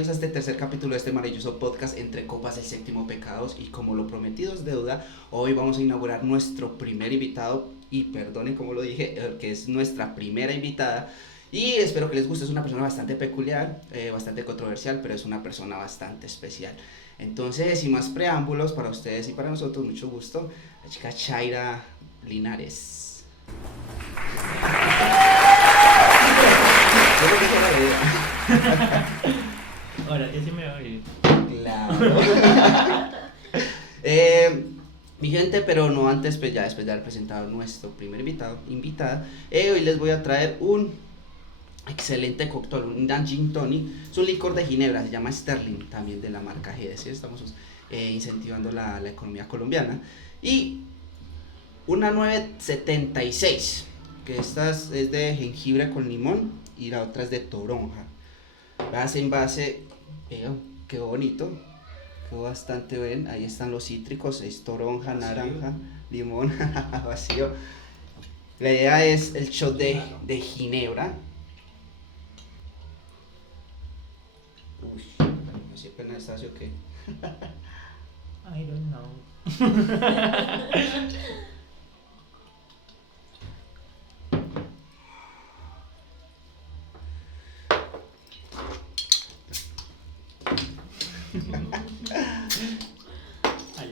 bienvenidos a este tercer capítulo de este maravilloso podcast Entre Copas del Séptimo Pecados. Y como lo prometido es deuda, hoy vamos a inaugurar nuestro primer invitado. Y perdonen como lo dije, que es nuestra primera invitada. Y espero que les guste, es una persona bastante peculiar, bastante controversial, pero es una persona bastante especial. Entonces, sin más preámbulos, para ustedes y para nosotros, mucho gusto, la chica Chaira Linares. Ahora, yo sí me voy a ir. Claro. Mi gente, pero no antes, pues ya después de haber presentado nuestro primer invitada, hoy les voy a traer un excelente cóctel, un gin tonic. Es un licor de ginebra, se llama Sterling, también de la marca GDC. Estamos incentivando la economía colombiana. Y una 976, que esta es de jengibre con limón y la otra es de toronja. Envase, quedó bonito, quedó bastante bien. Ahí están los cítricos, es toronja, naranja, limón, vacío. La idea es el shot de ginebra. Uy, no sé pena Estacio o qué. I don't know.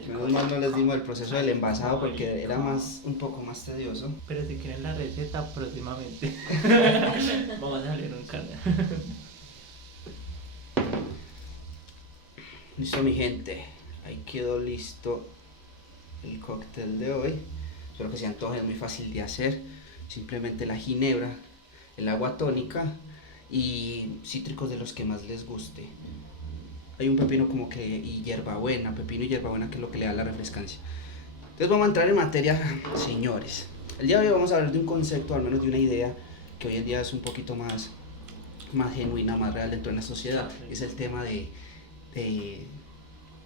Menos mal no les dimos el proceso del envasado porque era un poco más tedioso. Pero si quieren la receta próximamente. Vamos a salir un canal. Listo mi gente, ahí quedó listo el cóctel de hoy. Espero que se antoje, es muy fácil de hacer. Simplemente la ginebra, el agua tónica y cítricos de los que más les guste. Hay un pepino como que y hierbabuena, pepino y hierbabuena, que es lo que le da la refrescancia. Entonces vamos a entrar en materia, señores. El día de hoy vamos a hablar de un concepto, al menos de una idea que hoy en día es un poquito más genuina, más real dentro de la sociedad. Es el tema de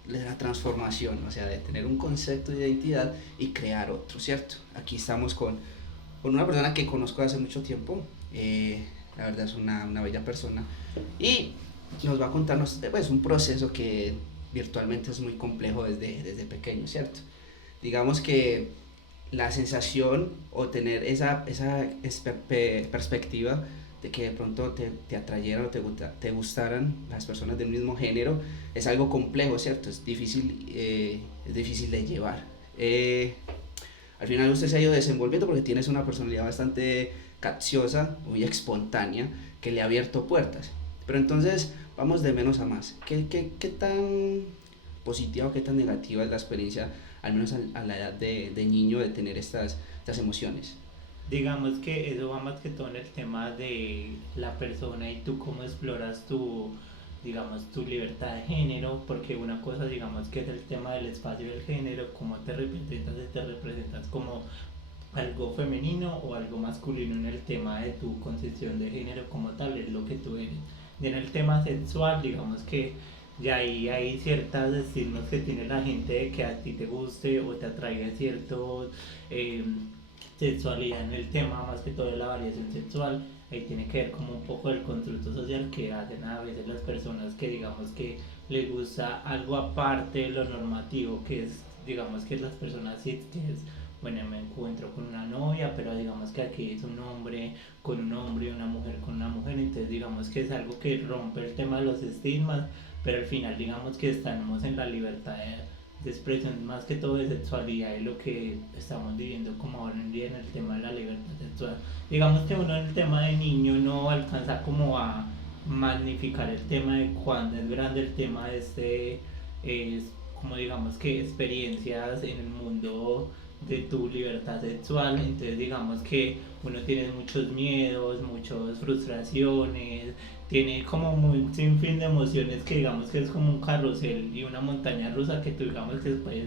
la transformación, o sea, de tener un concepto de identidad y crear otro, ¿cierto? Aquí estamos con una persona que conozco hace mucho tiempo, la verdad es una bella persona, y nos va a contarnos pues, un proceso que virtualmente es muy complejo desde pequeño, ¿cierto? Digamos que la sensación o tener esa perspectiva de que de pronto te atrayeran o te gustaran las personas del mismo género es algo complejo, ¿cierto? Es difícil de llevar. Al final usted se ha ido desenvolviendo porque tienes una personalidad bastante capciosa, muy espontánea, que le ha abierto puertas. Pero entonces, vamos de menos a más. ¿Qué tan positiva o qué tan negativa es la experiencia, al menos a la edad de niño, de tener estas emociones? Digamos que eso va más que todo en el tema de la persona y tú cómo exploras digamos, tu libertad de género, porque una cosa, digamos, que es el tema del espacio del género, cómo te representas, si te representas como algo femenino o algo masculino en el tema de tu concepción de género como tal, es lo que tú eres. Y en el tema sexual, digamos que ya hay ciertos estigmas que tiene la gente de que a ti te guste o te atraiga ciertos sexualidad en el tema, más que todo de la variación sexual. Ahí tiene que ver como un poco el constructo social que hacen a veces las personas que digamos que les gusta algo aparte de lo normativo, que es digamos que las personas sí que es, bueno, me encuentro con una novia, pero digamos que aquí es un hombre con un hombre y una mujer con una mujer, entonces digamos que es algo que rompe el tema de los estigmas, pero al final digamos que estamos en la libertad de expresión más que todo de sexualidad y lo que estamos viviendo como ahora en día en el tema de la libertad sexual. Digamos que uno en el tema de niño no alcanza como a magnificar el tema de cuando es grande el tema de es como digamos que experiencias en el mundo de tu libertad sexual, entonces digamos que uno tiene muchos miedos, muchas frustraciones, tiene como un sinfín de emociones que digamos que es como un carrusel y una montaña rusa que tú digamos que después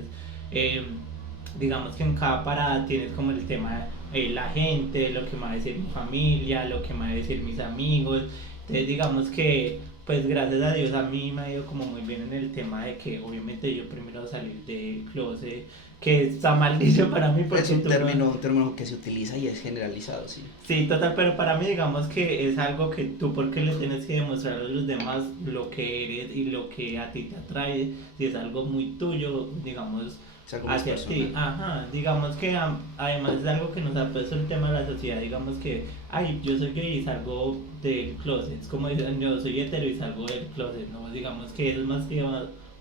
digamos que en cada parada tienes como el tema la gente, lo que me va a decir mi familia, lo que me va a decir mis amigos, entonces digamos que Pues gracias a Dios a mí me ha ido como muy bien en el tema de que obviamente yo primero salir del closet, que está mal dicho para mí Es porque tú no... un término que se utiliza y es generalizado, sí. Sí, total, pero para mí digamos que es algo que tú porque le tienes que demostrar a los demás lo que eres y lo que a ti te atrae, si es algo muy tuyo, digamos, Es algo más hacia ti. personal. Ajá, digamos que además es algo que nos ha puesto el tema de la sociedad, digamos que, ay, yo soy gay y salgo del closet, es como dicen, yo soy hetero y salgo del closet, ¿no? Digamos que eso es más que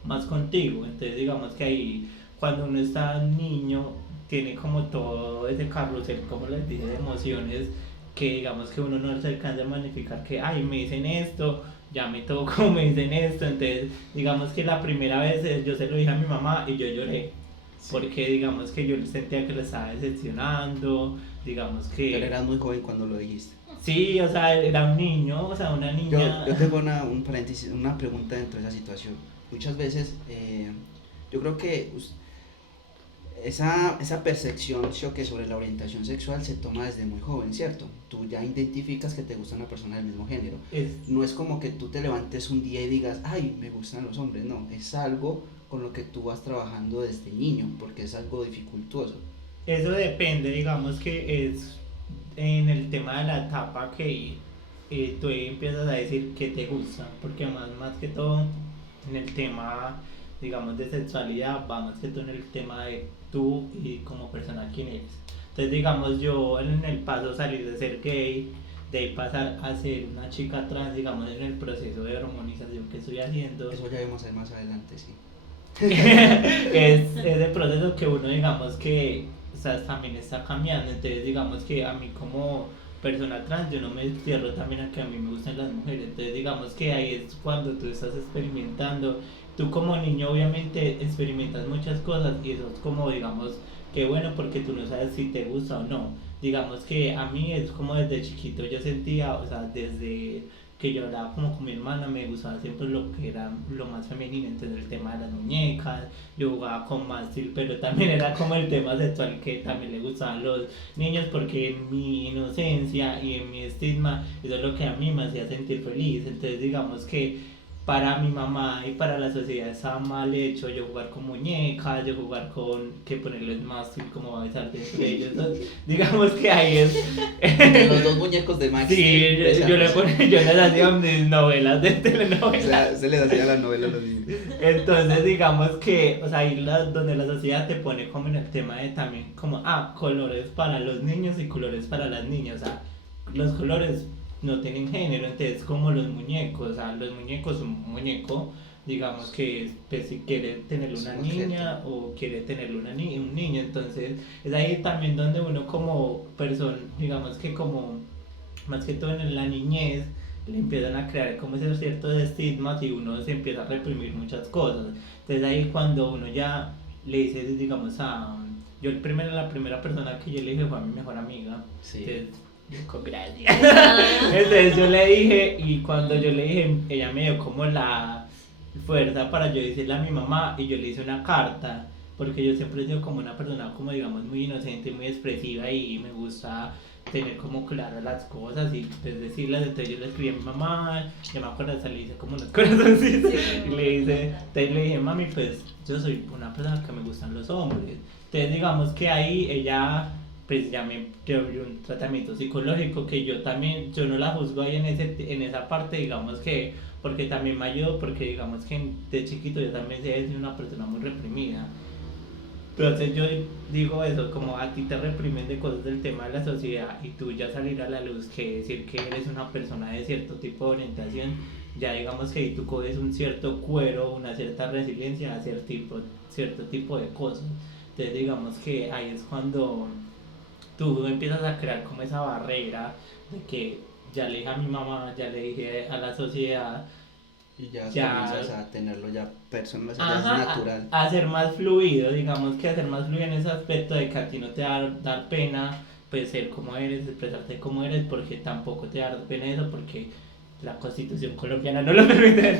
más contigo, entonces digamos que ahí cuando uno está niño tiene como todo ese carrusel, como les dije, de emociones que digamos que uno no se alcanza a magnificar que, ay, me dicen esto, ya me toco, me dicen esto, entonces digamos que la primera vez yo se lo dije a mi mamá y yo lloré, Sí. porque digamos que yo sentía que lo estaba decepcionando, digamos Pero que... eras muy joven cuando lo dijiste. Sí, o sea, era un niño, o sea, una niña... Yo tengo un paréntesis, una pregunta dentro de esa situación. Muchas veces, yo creo que esa percepción ¿sí o qué? Sobre la orientación sexual se toma desde muy joven, ¿cierto? Tú ya identificas que te gusta una persona del mismo género. Es, No es como que tú te levantes un día y digas, ay, me gustan los hombres. No, es algo con lo que tú vas trabajando desde niño, porque es algo dificultuoso. eso depende, digamos que es en el tema de la etapa que tú empiezas a decir que te gusta, porque más que todo en el tema, digamos, de sexualidad, va más que todo en el tema de tú y como persona quién eres. Entonces, digamos, yo en el paso salir de ser gay, de ahí pasar a ser una chica trans, digamos, en el proceso de hormonización que estoy haciendo, Eso ya vemos ahí más adelante, sí. es ese proceso que uno digamos que o sea, también está cambiando, entonces digamos que a mí como persona trans yo no me cierro también a que a mí me gustan las mujeres, entonces digamos que ahí es cuando tú estás experimentando, tú como niño obviamente experimentas muchas cosas y eso es como digamos que bueno porque tú no sabes si te gusta o no, digamos que a mí es como desde chiquito yo sentía, o sea, desde que yo hablaba como con mi hermana, me gustaba siempre lo que era lo más femenino, entonces el tema de las muñecas, yo jugaba con mástil, pero también era como el tema sexual que también le gustaban los niños, porque en mi inocencia y en mi estigma, eso es lo que a mí me hacía sentir feliz, entonces digamos que para mi mamá y para la sociedad estaba mal hecho yo jugar con muñecas, yo jugar con que ponerles mástil como va a besar entre ellos, ¿no? Digamos que ahí es De los dos muñecos de Max. sí, yo le ponía, yo les hacía mis novelas de O telenovela. sea, se les hacía la novela a los niños. Entonces, digamos que, o sea, ahí donde la sociedad te pone como en el tema de también, como, colores para los niños y colores para las niñas. O sea, los colores no tienen género, entonces, como los muñecos, o sea, los muñecos, un muñeco, digamos que pues, si quiere tener Es una un objeto. niña o quiere tener un niño, entonces, es ahí también donde uno como persona, digamos que como más que todo en la niñez, le empiezan a crear como ese cierto estigmas y uno se empieza a reprimir muchas cosas. Entonces ahí cuando uno ya le dice, digamos, yo la primera persona que yo le dije fue a mi mejor amiga. Sí. Entonces, con gracias. Entonces yo le dije y cuando yo le dije, ella me dio como la fuerza para yo decirle a mi mamá y yo le hice una carta. Porque yo siempre he sido como una persona como digamos muy inocente, muy expresiva y me gusta tener como claras las cosas y pues decirlas, entonces yo le escribí a mi mamá, yo me acuerdo hasta le hice como unos corazoncitos y entonces le dije mami pues yo soy una persona que me gustan los hombres, entonces digamos que ahí ella pues ya me dio un tratamiento psicológico que yo también, yo no la juzgo ahí en esa parte digamos que porque también me ayudó porque digamos que de chiquito yo también he sido una persona muy reprimida. Entonces yo digo eso, como a ti te reprimen de cosas del tema de la sociedad y tú ya salir a la luz, que decir que eres una persona de cierto tipo de orientación, ya digamos que ahí tú coges un cierto cuero, una cierta resiliencia a cierto tipo de cosas. Entonces digamos que ahí es cuando tú empiezas a crear como esa barrera de que ya le dije a mi mamá, ya le dije a la sociedad, Y ya ya comienzas a tenerlo ya personal, ya es ajá, natural. a ser más fluido, digamos que a ser más fluido en ese aspecto de que a ti no te va a dar pena pues ser como eres, expresarte como eres, porque tampoco te va a dar pena eso, porque la constitución colombiana no lo permite,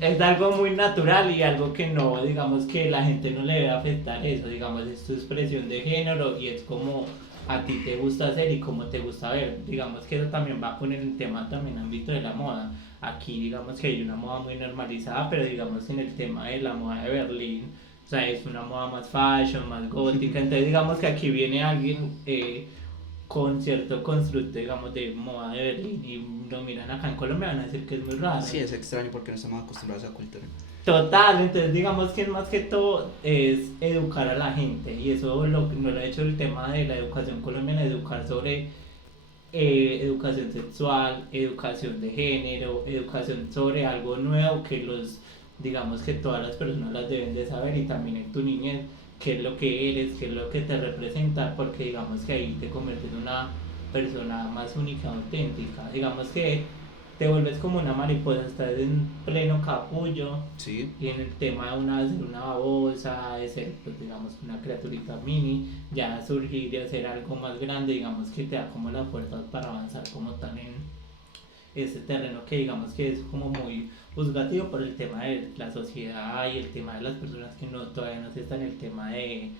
es algo muy natural y algo que no, digamos que la gente no le debe afectar eso, digamos es tu expresión de género y es como a ti te gusta hacer y cómo te gusta ver, digamos que eso también va con el tema también ámbito de la moda. aquí digamos que hay una moda muy normalizada, pero digamos en el tema de la moda de Berlín, o sea, es una moda más fashion, más gótica, entonces digamos que aquí viene alguien con cierto constructo, digamos, de moda de Berlín y lo miran acá en Colombia, van a decir que es muy raro. Sí, es extraño porque no estamos acostumbrados a esa cultura. Total, entonces digamos que más que todo es educar a la gente y eso no lo ha hecho el tema de la educación colombiana, educar sobre educación sexual, educación de género, educación sobre algo nuevo que digamos que todas las personas las deben de saber y también en tu niñez qué es lo que eres, qué es lo que te representa, porque digamos que ahí te conviertes en una persona más única, auténtica, digamos que te vuelves como una mariposa, estás en pleno capullo Sí. y en el tema de ser una babosa, de ser pues, digamos una criaturita mini, ya surgir y hacer algo más grande, digamos que te da como la fuerza para avanzar como tal en ese terreno que digamos que es como muy juzgativo por el tema de la sociedad y el tema de las personas que no todavía no se está en el tema de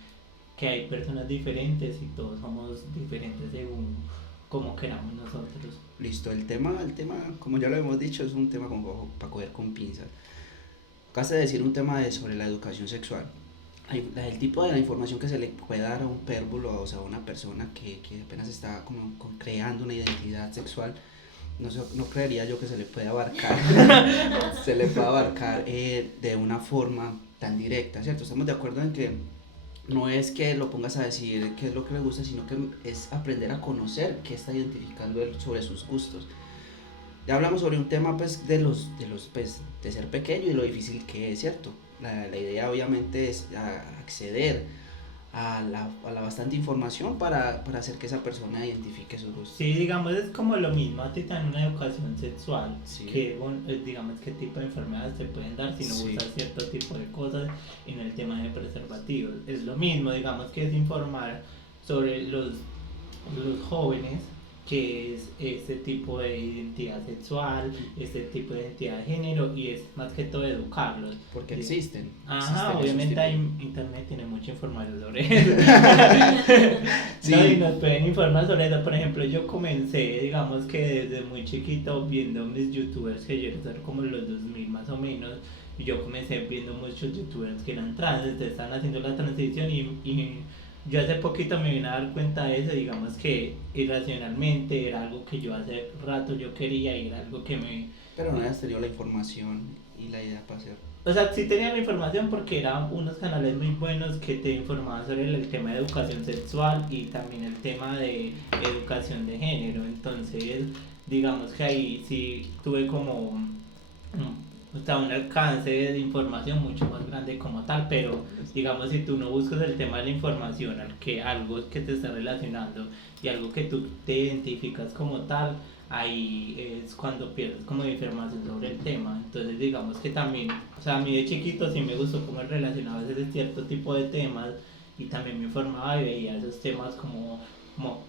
que hay personas diferentes y todos somos diferentes según como queramos nosotros. Listo, el tema, como ya lo hemos dicho, es un tema como para coger con pinzas. Acabas de decir un tema sobre la educación sexual. El tipo de la información que se le puede dar a un pérvulo, o sea, a una persona que apenas está como creando una identidad sexual, no creería yo que se le puede abarcar, se le puede abarcar de una forma tan directa, ¿cierto? Estamos de acuerdo en que no es que lo pongas a decir qué es lo que le gusta, sino que es aprender a conocer qué está identificando él sobre sus gustos. Ya hablamos sobre un tema pues pues, de ser pequeño y lo difícil que es, ¿cierto? La idea obviamente es acceder a la bastante información para hacer que esa persona identifique sus gustos. Sí, digamos, es como lo mismo, a ti te dan una educación sexual, Sí. que digamos qué tipo de enfermedades te pueden dar si no Sí. usas cierto tipo de cosas en el tema de preservativos. Es lo mismo, digamos que es informar sobre los jóvenes que es este tipo de identidad sexual, este tipo de identidad de género y es más que todo educarlos. Porque Sí. existen. Ajá, Existen obviamente hay, esos internet tiene mucha información sobre eso. Sí. No, y nos pueden informar sobre eso. Por ejemplo, yo comencé, digamos que desde muy chiquito viendo mis youtubers que yo era como los 2000 más o menos. Y yo comencé viendo muchos youtubers que eran trans, entonces estaban haciendo la transición y yo hace poquito me vine a dar cuenta de eso, digamos que irracionalmente era algo que yo hace rato yo quería y era algo que Pero no hayas tenido la información y la idea para hacer. o sea, sí tenía la información porque eran unos canales muy buenos que te informaban sobre el tema de educación sexual y también el tema de educación de género. Entonces, digamos que ahí sí tuve como o sea, un alcance de información mucho más grande como tal, pero digamos si tú no buscas el tema de la información, algo que te está relacionando y algo que tú te identificas como tal, ahí es cuando pierdes como información sobre el tema. Entonces digamos que también, o sea, a mí de chiquito sí me gustó cómo relacionaba ese cierto tipo de temas y también me informaba y veía esos temas como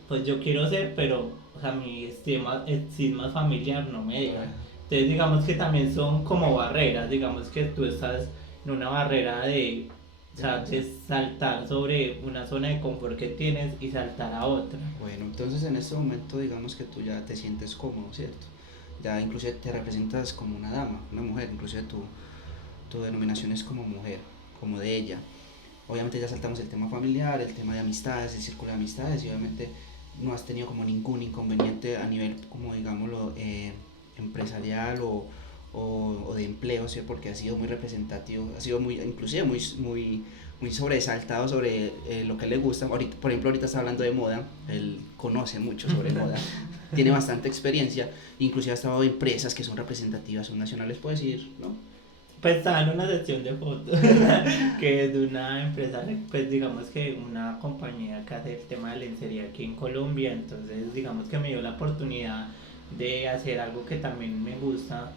pues yo quiero ser, pero o sea, mi estigma familiar no me deja. Entonces digamos que también son como barreras, digamos que tú estás en una barrera de, o sea, de saltar sobre una zona de confort que tienes y saltar a otra. Bueno, entonces en este momento digamos que tú ya te sientes cómodo, ¿cierto? Ya inclusive te representas como una dama, una mujer, inclusive tu denominación es como mujer, como de ella. Obviamente ya saltamos el tema familiar, el tema de amistades, el círculo de amistades y obviamente no has tenido como ningún inconveniente a nivel como digámoslo empresarial o de empleo, ¿sí? Porque ha sido muy representativo, ha sido muy, inclusive muy sobresaltado sobre lo que le gusta. Ahorita, por ejemplo, ahorita está hablando de moda, él conoce mucho sobre moda, tiene bastante experiencia, inclusive ha estado en empresas que son representativas, son nacionales, puedes decir, ¿no? Pues estaba en una sección de fotos que es de una empresa, pues digamos que una compañía que hace el tema de lencería aquí en Colombia, entonces digamos que me dio la oportunidad de hacer algo que también me gusta,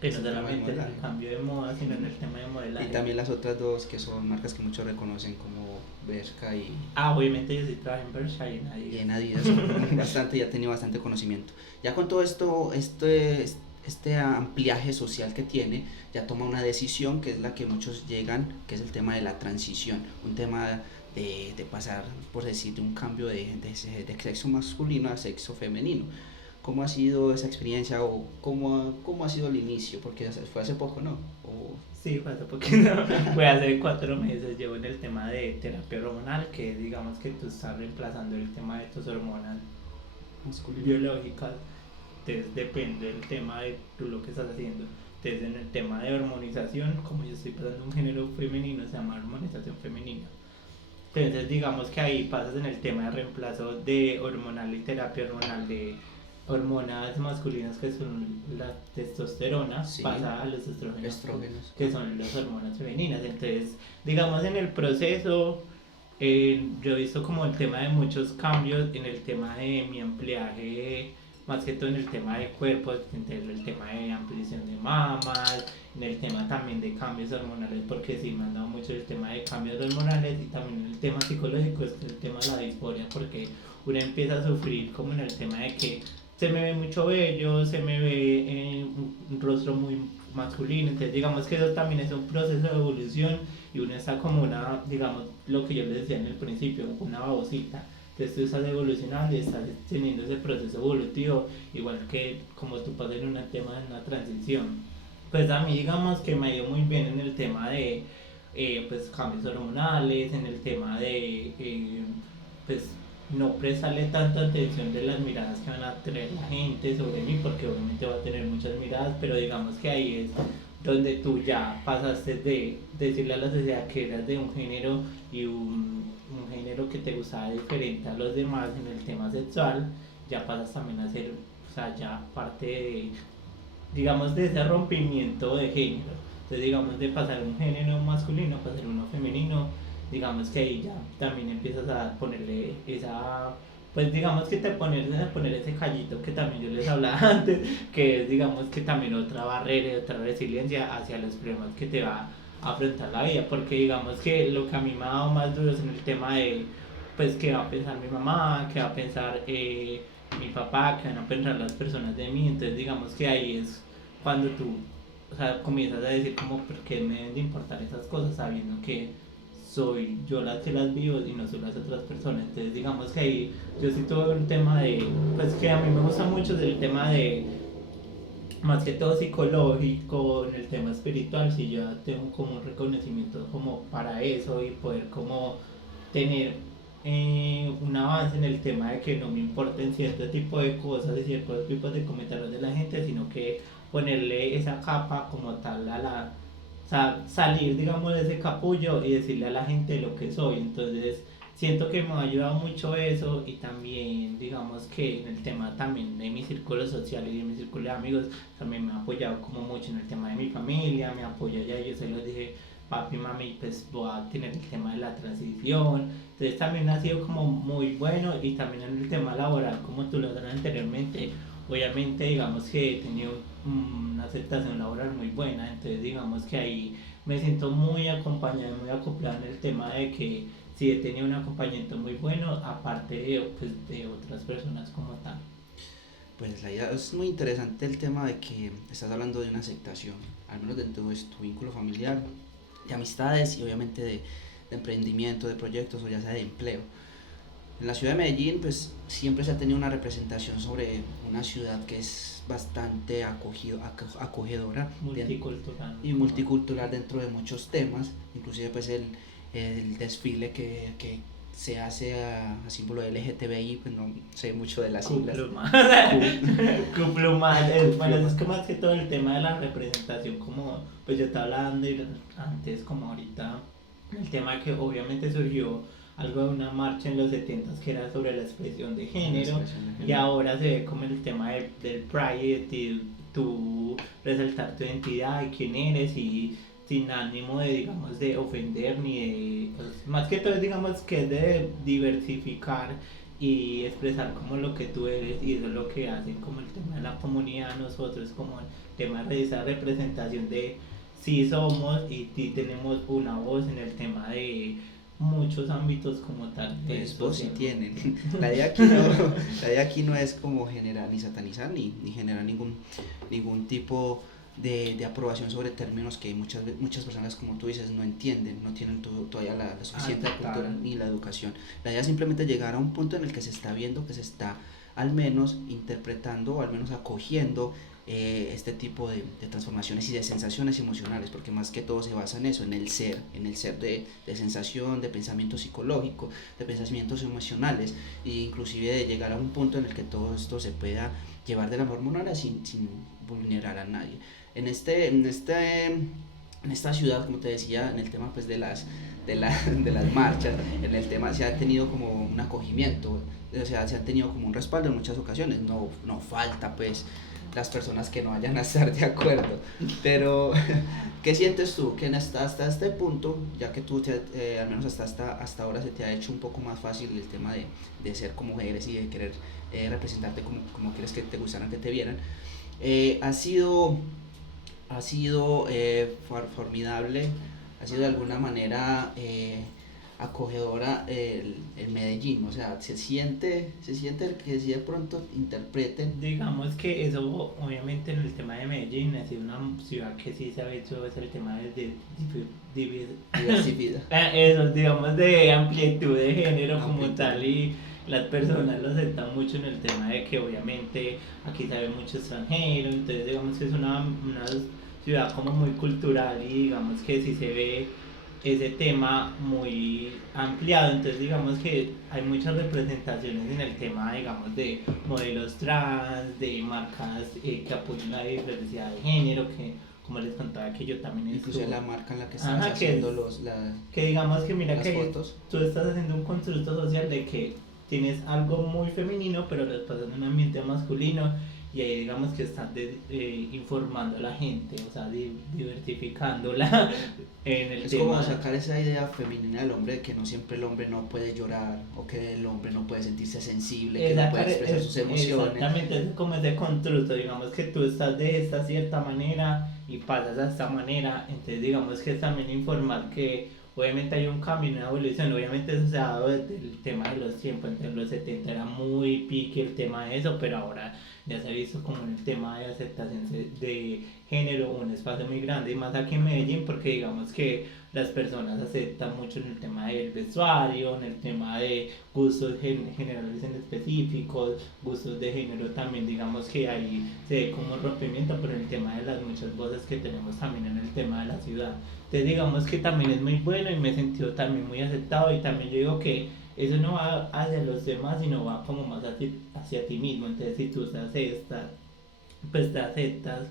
que no solamente en el cambio de moda, sino en el tema de modelaje. Y también las otras dos que son marcas que muchos reconocen como Bershka y... obviamente yo sí trabajé en Bershka y en Adidas. Y en Adidas, bastante, ya he tenido bastante conocimiento. Ya con todo esto, este ampliaje social que tiene, ya toma una decisión que es la que muchos llegan, que es el tema de la transición, un tema de pasar, por decir, de un cambio de sexo masculino a sexo femenino. ¿Cómo ha sido esa experiencia o cómo ha sido el inicio? Porque fue hace poco, ¿no? O... Sí, fue hace poquito, fue hace 4 meses, llevo en el tema de terapia hormonal, que digamos que tú estás reemplazando el tema de tus hormonas biológicas, entonces depende del tema de tú lo que estás haciendo. Entonces en el tema de hormonización, como yo estoy pasando un género femenino, se llama hormonización femenina. Entonces digamos que ahí pasas en el tema de reemplazo de hormonal y terapia hormonal de hormonas masculinas que son la testosterona, Sí, pasa a los estrógenos, estrógenos. que son las hormonas femeninas. Entonces digamos en el proceso yo he visto como el tema de muchos cambios en el tema de mi ampliaje, más que todo en el tema de cuerpo, en el tema de ampliación de mamas, en el tema también de cambios hormonales, porque sí me han dado mucho el tema de cambios hormonales, y también el tema psicológico es el tema de la disforia, porque uno empieza a sufrir como en el tema de que se me ve mucho vello, se me ve un rostro muy masculino. Entonces digamos que eso también es un proceso de evolución, y uno está como una, digamos, lo que yo les decía en el principio, una babosita. Entonces tú estás evolucionando y estás teniendo ese proceso evolutivo, igual que como tú pasas en un tema de una transición. Pues a mí digamos que me ha ido muy bien en el tema de pues cambios hormonales, en el tema de pues no prestarle tanta atención de las miradas que van a tener la gente sobre mí, porque obviamente va a tener muchas miradas, pero digamos que ahí es donde tú ya pasaste de decirle a la sociedad que eras de un género, y un género que te gustaba diferente a los demás en el tema sexual, ya pasas también a ser, o sea, ya parte de, digamos, de ese rompimiento de género. Entonces, digamos, de pasar un género masculino a pasar uno femenino, digamos que ahí ya también empiezas a ponerle esa, pues digamos que te pones a poner ese callito que también yo les hablaba antes, que es digamos que también otra barrera y otra resiliencia hacia los problemas que te va a afrontar la vida, porque digamos que lo que a mí me ha dado más duro es en el tema de, pues, qué va a pensar mi mamá, qué va a pensar mi papá, qué van a pensar las personas de mí. Entonces digamos que ahí es cuando tú, o sea, comienzas a decir como, ¿por qué me deben de importar esas cosas sabiendo que soy yo la que las vivo y no son las otras personas? Entonces digamos que ahí yo sí tuve un tema de, pues que a mí me gusta mucho del tema de, más que todo psicológico, en el tema espiritual, si yo tengo como un reconocimiento como para eso, y poder como tener un avance en el tema de que no me importen cierto tipo de cosas y ciertos tipos de comentarios de la gente, sino que ponerle esa capa como tal a la, o sea, salir digamos de ese capullo y decirle a la gente lo que soy. Entonces siento que me ha ayudado mucho eso, y también digamos que en el tema también de mi círculo social y de mi círculo de amigos también me ha apoyado como mucho en el tema de mi familia, me apoya ya, yo se los dije, papi, mami, pues voy a tener el tema de la transición. Entonces también ha sido como muy bueno, y también en el tema laboral, como tú lo dabas anteriormente, obviamente digamos que he tenido una aceptación laboral muy buena. Entonces digamos que ahí me siento muy acompañado, muy acoplado en el tema de que sí he tenido un acompañamiento muy bueno, aparte de, pues, de otras personas como tal. Pues la idea es muy interesante el tema de que estás hablando de una aceptación, al menos dentro de tu vínculo familiar, de amistades y obviamente de emprendimiento, de proyectos o ya sea de empleo. En la ciudad de Medellín pues siempre se ha tenido una representación sobre una ciudad que es bastante acogedora Multicultural. y multicultural dentro de muchos temas, inclusive pues el desfile que se hace a símbolo de LGTBI, pues no sé mucho de las siglas. Cuplumán. Bueno, es que más que todo el tema de la representación, como pues yo estaba hablando antes, como ahorita, el tema que obviamente surgió algo de una marcha en los 70 que era sobre la expresión de género, y ahora se ve como el tema del Pride, de tú resaltar tu identidad y quién eres, y sin ánimo de, digamos, de ofender ni de, pues, más que todo digamos que es de diversificar y expresar como lo que tú eres, y eso es lo que hacen como el tema de la comunidad, nosotros como el tema de esa representación de sí somos y sí tenemos una voz en el tema de muchos ámbitos como tal. Pues vos sí tienen. La idea aquí no es como generar ni satanizar ni generar ningún tipo de aprobación sobre términos que muchas personas, como tú dices, no entienden, no tienen todavía la suficiente cultura ni la educación. La idea es simplemente llegar a un punto en el que se está viendo que se está al menos interpretando o al menos acogiendo este tipo de transformaciones y de sensaciones emocionales, porque más que todo se basa en el ser de sensación, de pensamiento psicológico, de pensamientos emocionales, e inclusive de llegar a un punto en el que todo esto se pueda llevar de la mejor manera sin vulnerar a nadie. En en esta ciudad, como te decía, en el tema pues de las marchas, en el tema se ha tenido como un acogimiento, o sea, se ha tenido como un respaldo en muchas ocasiones, no falta pues las personas que no vayan a estar de acuerdo, pero ¿qué sientes tú? Que hasta este punto, ya que tú al menos hasta ahora se te ha hecho un poco más fácil el tema de ser como eres y de querer representarte como quieres que te gustaran que te vieran, ha sido formidable, ha sido de alguna manera acogedora el Medellín, o sea, se siente que si de pronto interpreten. Digamos que eso, obviamente, en el tema de Medellín, ha sido una ciudad que sí se ha hecho, es el tema de Diversidad. eso, digamos, de amplitud de género como Amplitud. tal, y las personas lo aceptan mucho en el tema de que obviamente aquí se ve mucho extranjero, entonces digamos que es una ciudad como muy cultural, y digamos que sí se ve ese tema muy ampliado, entonces digamos que hay muchas representaciones en el tema, digamos, de modelos trans, de marcas que apoyan la diversidad de género, que como les contaba que yo también Incluso estuve. la marca en la que estabas Ajá, haciendo que digamos que mira las que fotos. tú estás haciendo un constructo social de que tienes algo muy femenino, pero lo estás en un ambiente masculino, y ahí digamos que estás informando a la gente, o sea, diversificándola en el Es tema. como sacar esa idea femenina del hombre de que no siempre el hombre no puede llorar o que el hombre no puede sentirse sensible, que no puede expresar sus emociones. Exactamente, es como ese constructo, digamos que tú estás de esta cierta manera y pasas a esta manera, entonces digamos que es también informar que obviamente hay un cambio, una evolución, obviamente eso se ha dado desde el tema de los tiempos, entre los 70 era muy pique el tema de eso, pero ahora ya se ha visto como en el tema de aceptación de género un espacio muy grande, y más aquí en Medellín, porque digamos que las personas aceptan mucho en el tema del vestuario, en el tema de gustos generales en específicos, gustos de género también, digamos que ahí se ve como un rompimiento, pero en el tema de las muchas voces que tenemos también en el tema de la ciudad. Entonces digamos que también es muy bueno y me he sentido también muy aceptado, y también yo digo que eso no va hacia los demás, sino va como más hacia ti mismo. Entonces si tú te aceptas, pues te aceptas,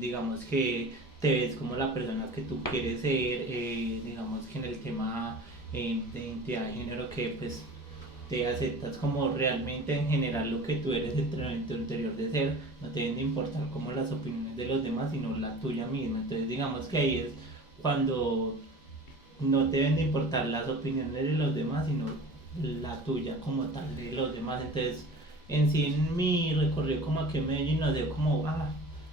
digamos que te ves como la persona que tú quieres ser, digamos que en el tema de identidad de género, que pues te aceptas como realmente en general lo que tú eres en tu interior de ser, no te deben de importar como las opiniones de los demás, sino la tuya misma. Entonces digamos que ahí es cuando no te deben de importar las opiniones de los demás, sino la tuya como tal de los demás. Entonces en sí en mi recorrido como aquí en Medellín no ha sido como,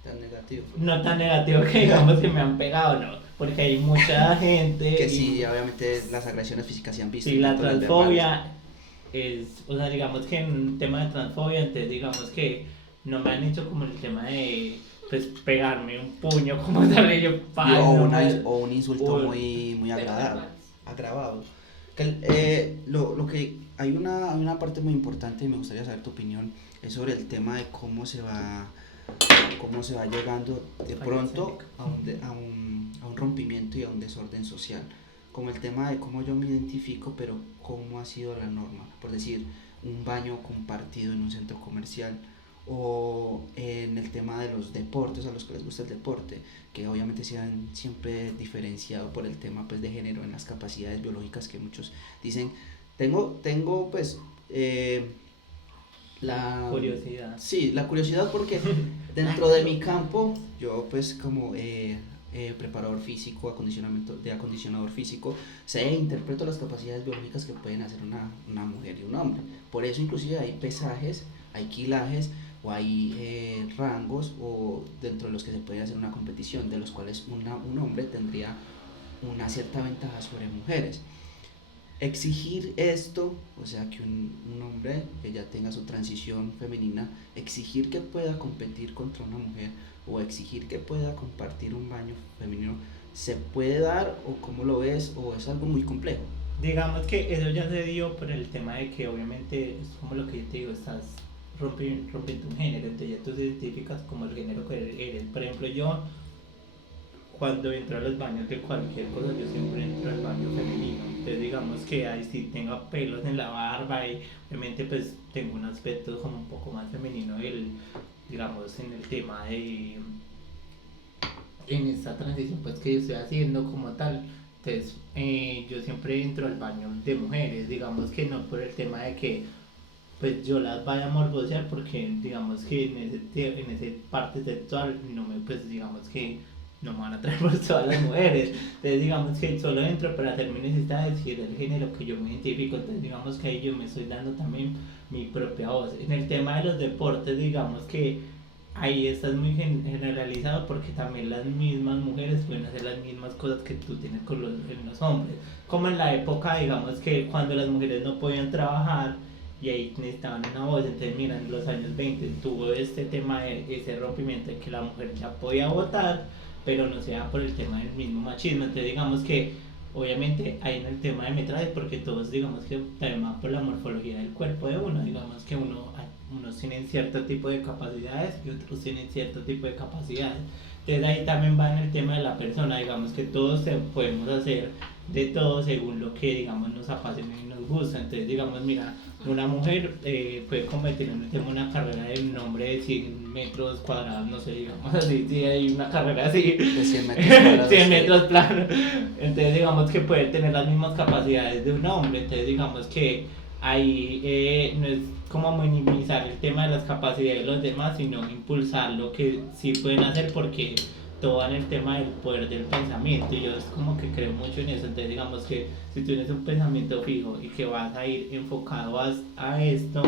Tan negativo. no tan negativo que digamos que me han pegado, no, porque hay mucha gente Que y sí, obviamente las agresiones físicas se han visto. sí, Y la tanto las verbales. transfobia es, o sea, digamos que en un tema de transfobia, entonces digamos que no me han hecho como el tema de pues pegarme un puño como tal, y yo, O un insulto o- muy Pero agradable, verbales. agravado. Lo que hay una parte muy importante y me gustaría saber tu opinión es sobre el tema de cómo se va llegando de pronto a un rompimiento y a un desorden social, como el tema de cómo yo me identifico, pero cómo ha sido la norma, por decir, un baño compartido en un centro comercial, o en el tema de los deportes, a los que les gusta el deporte, que obviamente se han siempre diferenciado por el tema pues de género en las capacidades biológicas, que muchos dicen, tengo pues la curiosidad. sí, la curiosidad, porque dentro de mi campo, yo pues como preparador físico, acondicionador físico, sé e interpreto las capacidades biológicas que pueden hacer una mujer y un hombre. Por eso inclusive hay pesajes, hay quilajes o hay rangos o dentro de los que se puede hacer una competición, de los cuales un hombre tendría una cierta ventaja sobre mujeres. Exigir esto, o sea, que un hombre que ya tenga su transición femenina, exigir que pueda competir contra una mujer o exigir que pueda compartir un baño femenino, ¿se puede dar o cómo lo ves o es algo muy complejo? Digamos que eso ya se dio por el tema de que obviamente es como lo que yo te digo, estás rompiendo un género, entonces ya tú te identificas como el género que eres. Por ejemplo, yo cuando entro a los baños de cualquier cosa, yo siempre entro al baño femenino. Entonces digamos que ahí sí tengo pelos en la barba y obviamente pues tengo un aspecto como un poco más femenino, digamos en el tema de en esta transición pues que yo estoy haciendo como tal. Entonces yo siempre entro al baño de mujeres, digamos que no por el tema de que pues yo las vaya a morbosear porque digamos que en ese parte sexual no me pues digamos que no me van a traer por todas las mujeres. Entonces digamos que solo entro para hacer mis necesidades y es el género que yo me identifico. Entonces digamos que ahí yo me estoy dando también mi propia voz. En el tema de los deportes digamos que ahí estás muy generalizado porque también las mismas mujeres pueden hacer las mismas cosas que tú tienes con los hombres. Como en la época, digamos que cuando las mujeres no podían trabajar y ahí necesitaban una voz, entonces mira, en los años 20 tuvo este tema de ese rompimiento de que la mujer ya podía votar, pero no sea por el tema del mismo machismo. Entonces digamos que obviamente hay en el tema de metrajes porque todos digamos que también van por la morfología del cuerpo de uno, digamos que unos tienen cierto tipo de capacidades y otros tienen cierto tipo de capacidades. Entonces ahí también va en el tema de la persona, digamos que todos podemos hacer de todo según lo que digamos nos apasiona y nos gusta. Entonces digamos, mira, una mujer puede competir en una carrera de un hombre de 100 metros cuadrados, no sé, digamos así, si hay una carrera así, De 100 metros cuadrados. 100 metros plano. Entonces digamos que puede tener las mismas capacidades de un hombre, entonces digamos que ahí no es como minimizar el tema de las capacidades de los demás, sino impulsar lo que sí pueden hacer porque todo en el tema del poder del pensamiento y yo es como que creo mucho en eso. Entonces digamos que si tienes un pensamiento fijo y que vas a ir enfocado a esto,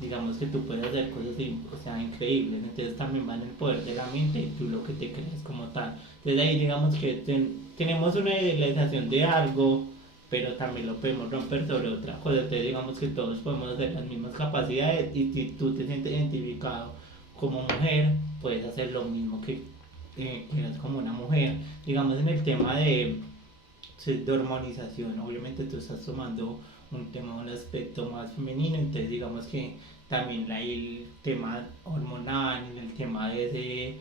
digamos que tú puedes hacer cosas o sea, increíbles. Entonces también va en el poder de la mente y tú lo que te crees como tal. Entonces ahí digamos que tenemos una idealización de algo, pero también lo podemos romper sobre otra cosa. Entonces digamos que todos podemos hacer las mismas capacidades y si tú te sientes identificado como mujer, puedes hacer lo mismo que eres como una mujer. Digamos en el tema de hormonización, obviamente tú estás tomando un tema, un aspecto más femenino, entonces digamos que también hay el tema hormonal, el tema de ese,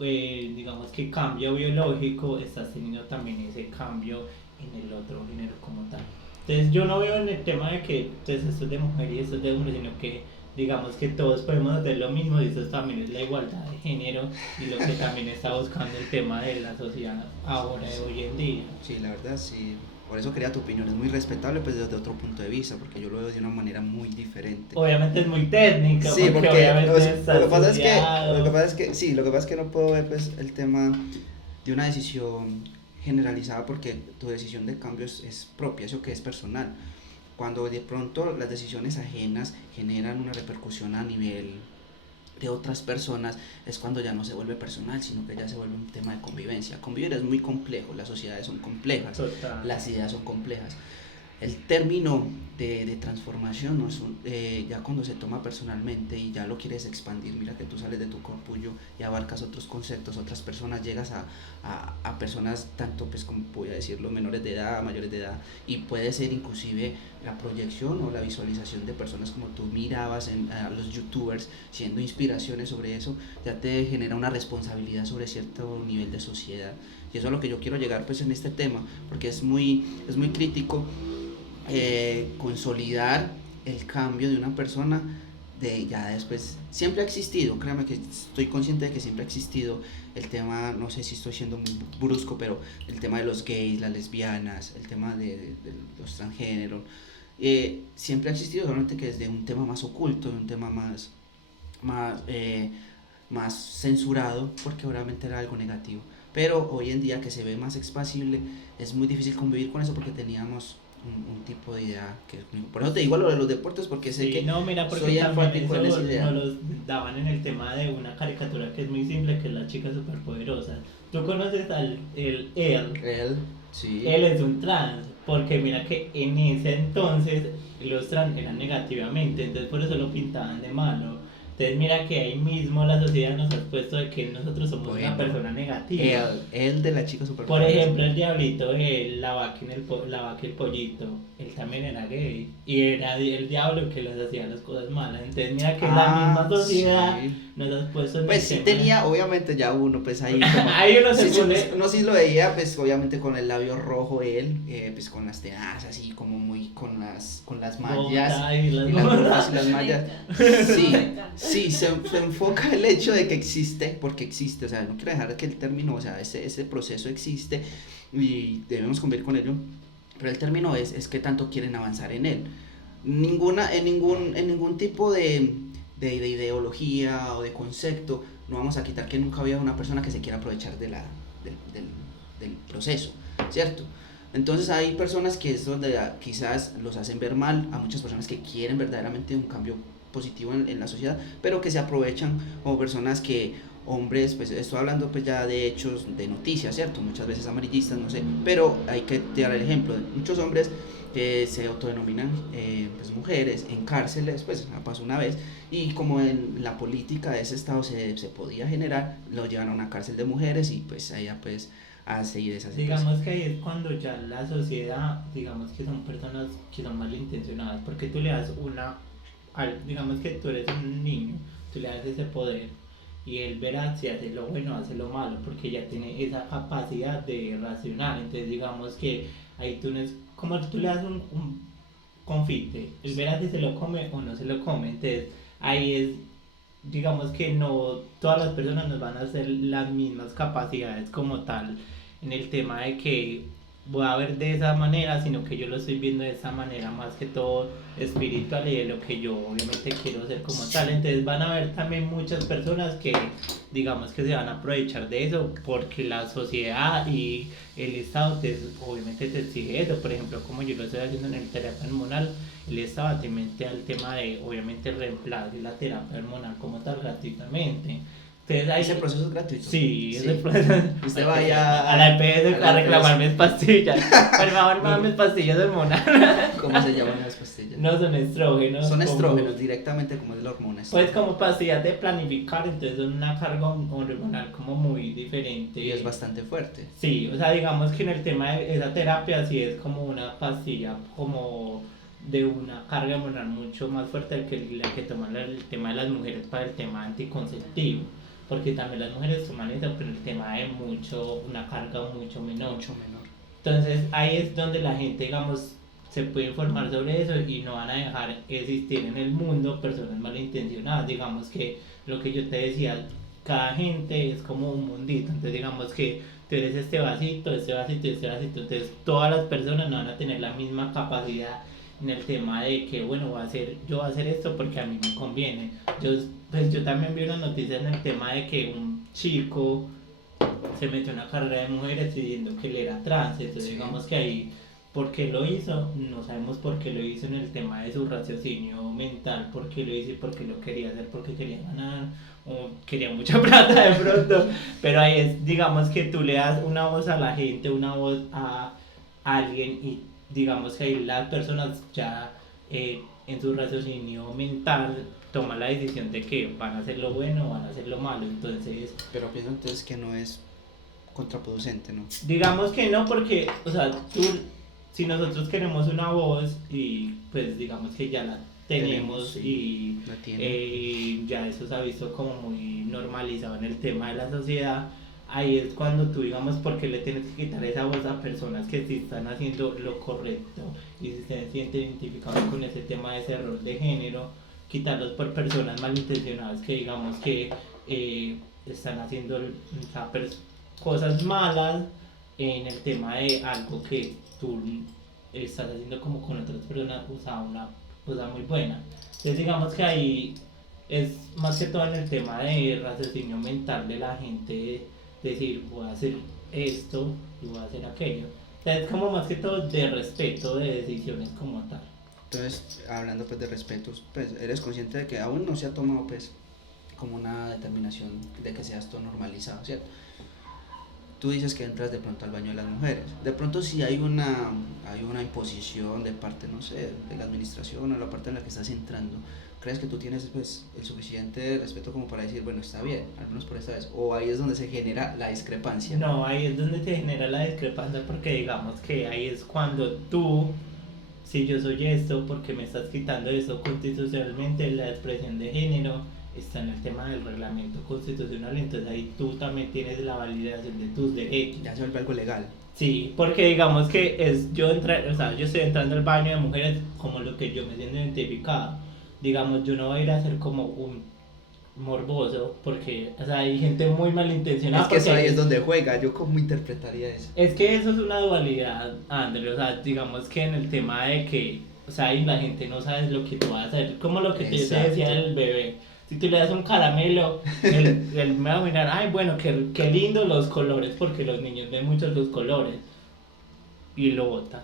digamos que cambio biológico, estás teniendo también ese cambio en el otro género como tal. Entonces yo no veo en el tema de que pues, esto es de mujer y esto es de hombre, sino que digamos que todos podemos hacer lo mismo y eso también es la igualdad de género y lo que también está buscando el tema de la sociedad ahora, de hoy en día. Sí, la verdad, sí. Por eso quería tu opinión. Es muy respetable, pues desde otro punto de vista, porque yo lo veo de una manera muy diferente. Obviamente es muy técnico, Sí, porque obviamente o sea, está lo que pasa es que, estudiado. lo que pasa es que, sí, lo que pasa es que no puedo ver pues el tema de una decisión generalizada porque tu decisión de cambio es propia, eso que es personal. Cuando de pronto las decisiones ajenas generan una repercusión a nivel de otras personas, es cuando ya no se vuelve personal, sino que ya se vuelve un tema de convivencia. Convivir es muy complejo, las sociedades son complejas, Total. las ideas son complejas. El término de transformación no es ya cuando se toma personalmente y ya lo quieres expandir, mira que tú sales de tu corpullo y abarcas otros conceptos, otras personas, llegas a personas tanto pues como voy a decirlo, menores de edad, mayores de edad, y puede ser inclusive la proyección o la visualización de personas como tú mirabas a los youtubers siendo inspiraciones sobre eso, ya te genera una responsabilidad sobre cierto nivel de sociedad. Y eso es a lo que yo quiero llegar pues en este tema, porque es muy crítico consolidar el cambio de una persona de ya después. Siempre ha existido, créame que estoy consciente de que siempre ha existido el tema, no sé si estoy siendo muy brusco, pero el tema de los gays, las lesbianas, el tema de los transgéneros, siempre ha existido, solamente que desde un tema más oculto, un tema más, más censurado, porque obviamente era algo negativo. Pero hoy en día que se ve más expansible, es muy difícil convivir con eso porque teníamos un tipo de idea que por eso te digo lo de los deportes porque sé Sí, que no, mira, porque soy también enfático eso en esa idea. nos los daban en el tema de una caricatura que es muy simple, que es la chica superpoderosa. ¿Tú conoces al él? Él, sí. Él es un trans, porque mira que en ese entonces los trans eran negativamente, entonces por eso lo pintaban de malo. Entonces mira que ahí mismo la sociedad nos ha puesto de que nosotros somos una Bueno, persona negativa. el de la chica super Por ejemplo, el diablito, la vaca, la vaca y el pollito, él también era gay. Y era el diablo que les hacía las cosas malas. Entonces mira que la misma sociedad sí. nos ha puesto en Pues el sí tema tenía, obviamente ya uno pues ahí como... ahí uno se sí, pone... uno sí lo veía pues obviamente con el labio rojo él, pues con las tenazas así como muy con las mallas Bota y las y las botas. botas y las mallas. Sí, se enfoca el hecho de que existe, porque existe, o sea, no quiero dejar que el término, o sea, ese proceso existe y debemos convivir con ello, pero el término es que tanto quieren avanzar en él. En ningún tipo de ideología o de concepto, no vamos a quitar que nunca había una persona que se quiera aprovechar del proceso, ¿cierto? Entonces hay personas que es donde quizás los hacen ver mal, a muchas personas que quieren verdaderamente un cambio positivo en la sociedad, pero que se aprovechan como personas que, hombres, pues estoy hablando pues ya de hechos, de noticias, ¿cierto? Muchas veces amarillistas, no sé, pero hay que dar el ejemplo de muchos hombres que se autodenominan pues mujeres en cárceles, pues pasó una vez, y como en la política de ese estado se podía generar, lo llevan a una cárcel de mujeres y pues allá pues hace y deshace. Digamos que ahí es cuando ya la sociedad, digamos que son personas que son malintencionadas, porque tú le das digamos que tú eres un niño, tú le das ese poder y él verá si hace lo bueno o hace lo malo, porque ya tiene esa capacidad de racionar. Entonces digamos que ahí tú no es como tú le das un confite, él verá si se lo come o no se lo come. Entonces ahí es, digamos que no todas las personas nos van a hacer las mismas capacidades como tal en el tema de que voy a ver de esa manera, sino que yo lo estoy viendo de esa manera más que todo espiritual y de lo que yo obviamente quiero hacer como tal. Entonces van a haber también muchas personas que digamos que se van a aprovechar de eso porque la sociedad y el Estado obviamente te exige eso. Por ejemplo, como yo lo estoy haciendo en el terapia hormonal, el Estado te mete al tema de obviamente el reemplazo y la terapia hormonal como tal gratuitamente. Entonces, ahí, ¿Ese proceso es gratuito? sí, Sí. ese proceso. Usted vaya A la EPS a la a reclamar EPS. mis pastillas. Por favor, me mis pastillas hormonales. ¿Cómo se llaman las pastillas? No son estrógenos. Son como- estrógenos directamente como es la hormona. Pues como pastillas de planificar, entonces son una carga hormonal como muy diferente. Y es bastante fuerte. Sí, o sea, digamos que en el tema de esa terapia sí es como una pastilla como de una carga hormonal mucho más fuerte que la que toman el tema de las mujeres para el tema anticonceptivo, porque también las mujeres toman eso, pero el tema de una carga mucho menor. Mucho menor. Entonces ahí es donde la gente, digamos, se puede informar sobre eso y no van a dejar existir en el mundo personas malintencionadas. Digamos que lo que yo te decía, cada gente es como un mundito, entonces digamos que tú eres este vasito, este vasito, este vasito, entonces todas las personas no van a tener la misma capacidad en el tema de que, bueno, yo voy a hacer esto porque a mí me conviene. Yo también vi una noticia en el tema de que un chico se metió en una carrera de mujeres diciendo que él era trans, entonces Sí. digamos que ahí, ¿por qué lo hizo? No sabemos por qué lo hizo en el tema de su raciocinio mental, por qué lo hizo y por qué lo quería hacer, porque quería ganar o quería mucha plata de pronto, pero ahí es, digamos que tú le das una voz a la gente, una voz a alguien y digamos que ahí las personas ya en su raciocinio mental toman la decisión de que van a hacer lo bueno o van a hacer lo malo, entonces Pero pienso entonces que no es contraproducente, ¿no? digamos que no, porque, o sea, si nosotros queremos una voz y pues digamos que ya la tenemos Sí, y la tiene. ya eso se ha visto como muy normalizado en el tema de la sociedad, ahí es cuando tú digamos por qué le tienes que quitar esa voz a personas que sí están haciendo lo correcto y se sienten identificados con ese tema de ese rol de género, quitarlos por personas malintencionadas que digamos que están haciendo cosas malas en el tema de algo que tú estás haciendo como con otras personas, usa una cosa muy buena. Entonces digamos que ahí es más que todo en el tema de raciocinio mental de la gente, decir voy a hacer esto y voy a hacer aquello. Entonces es como más que todo de respeto de decisiones como tal. Entonces, hablando pues de respetos, pues eres consciente de que aún no se ha tomado pues como una determinación de que sea esto normalizado, ¿cierto? Tú dices que entras de pronto al baño de las mujeres. De pronto si hay una imposición de parte, no sé, de la administración o la parte en la que estás entrando, crees que tú tienes pues el suficiente respeto como para decir, bueno, está bien, al menos por esta vez, o ahí es donde se genera la discrepancia? No, ahí es donde se genera la discrepancia porque digamos que ahí es cuando tú, si yo soy esto, porque me estás quitando eso constitucionalmente, la expresión de género está en el tema del reglamento constitucional, entonces ahí tú también tienes la validación de tus derechos. Ya se vuelve algo legal. Sí, porque digamos que es yo entrar, o sea, yo estoy entrando al baño de mujeres como lo que yo me siento identificado. Digamos, yo no voy a ir a ser como un morboso, porque, o sea, hay gente muy malintencionada. Es que eso porque ahí es donde juega, yo cómo interpretaría eso. es que eso es una dualidad, André, o sea, digamos que en el tema de que, o sea, y la gente no sabe lo que tú vas a hacer, como lo que yo te Exacto. decía del bebé. Si tú le das un caramelo, él me va a mirar, ay, bueno, qué lindo los colores, porque los niños ven mucho los colores, y lo bota.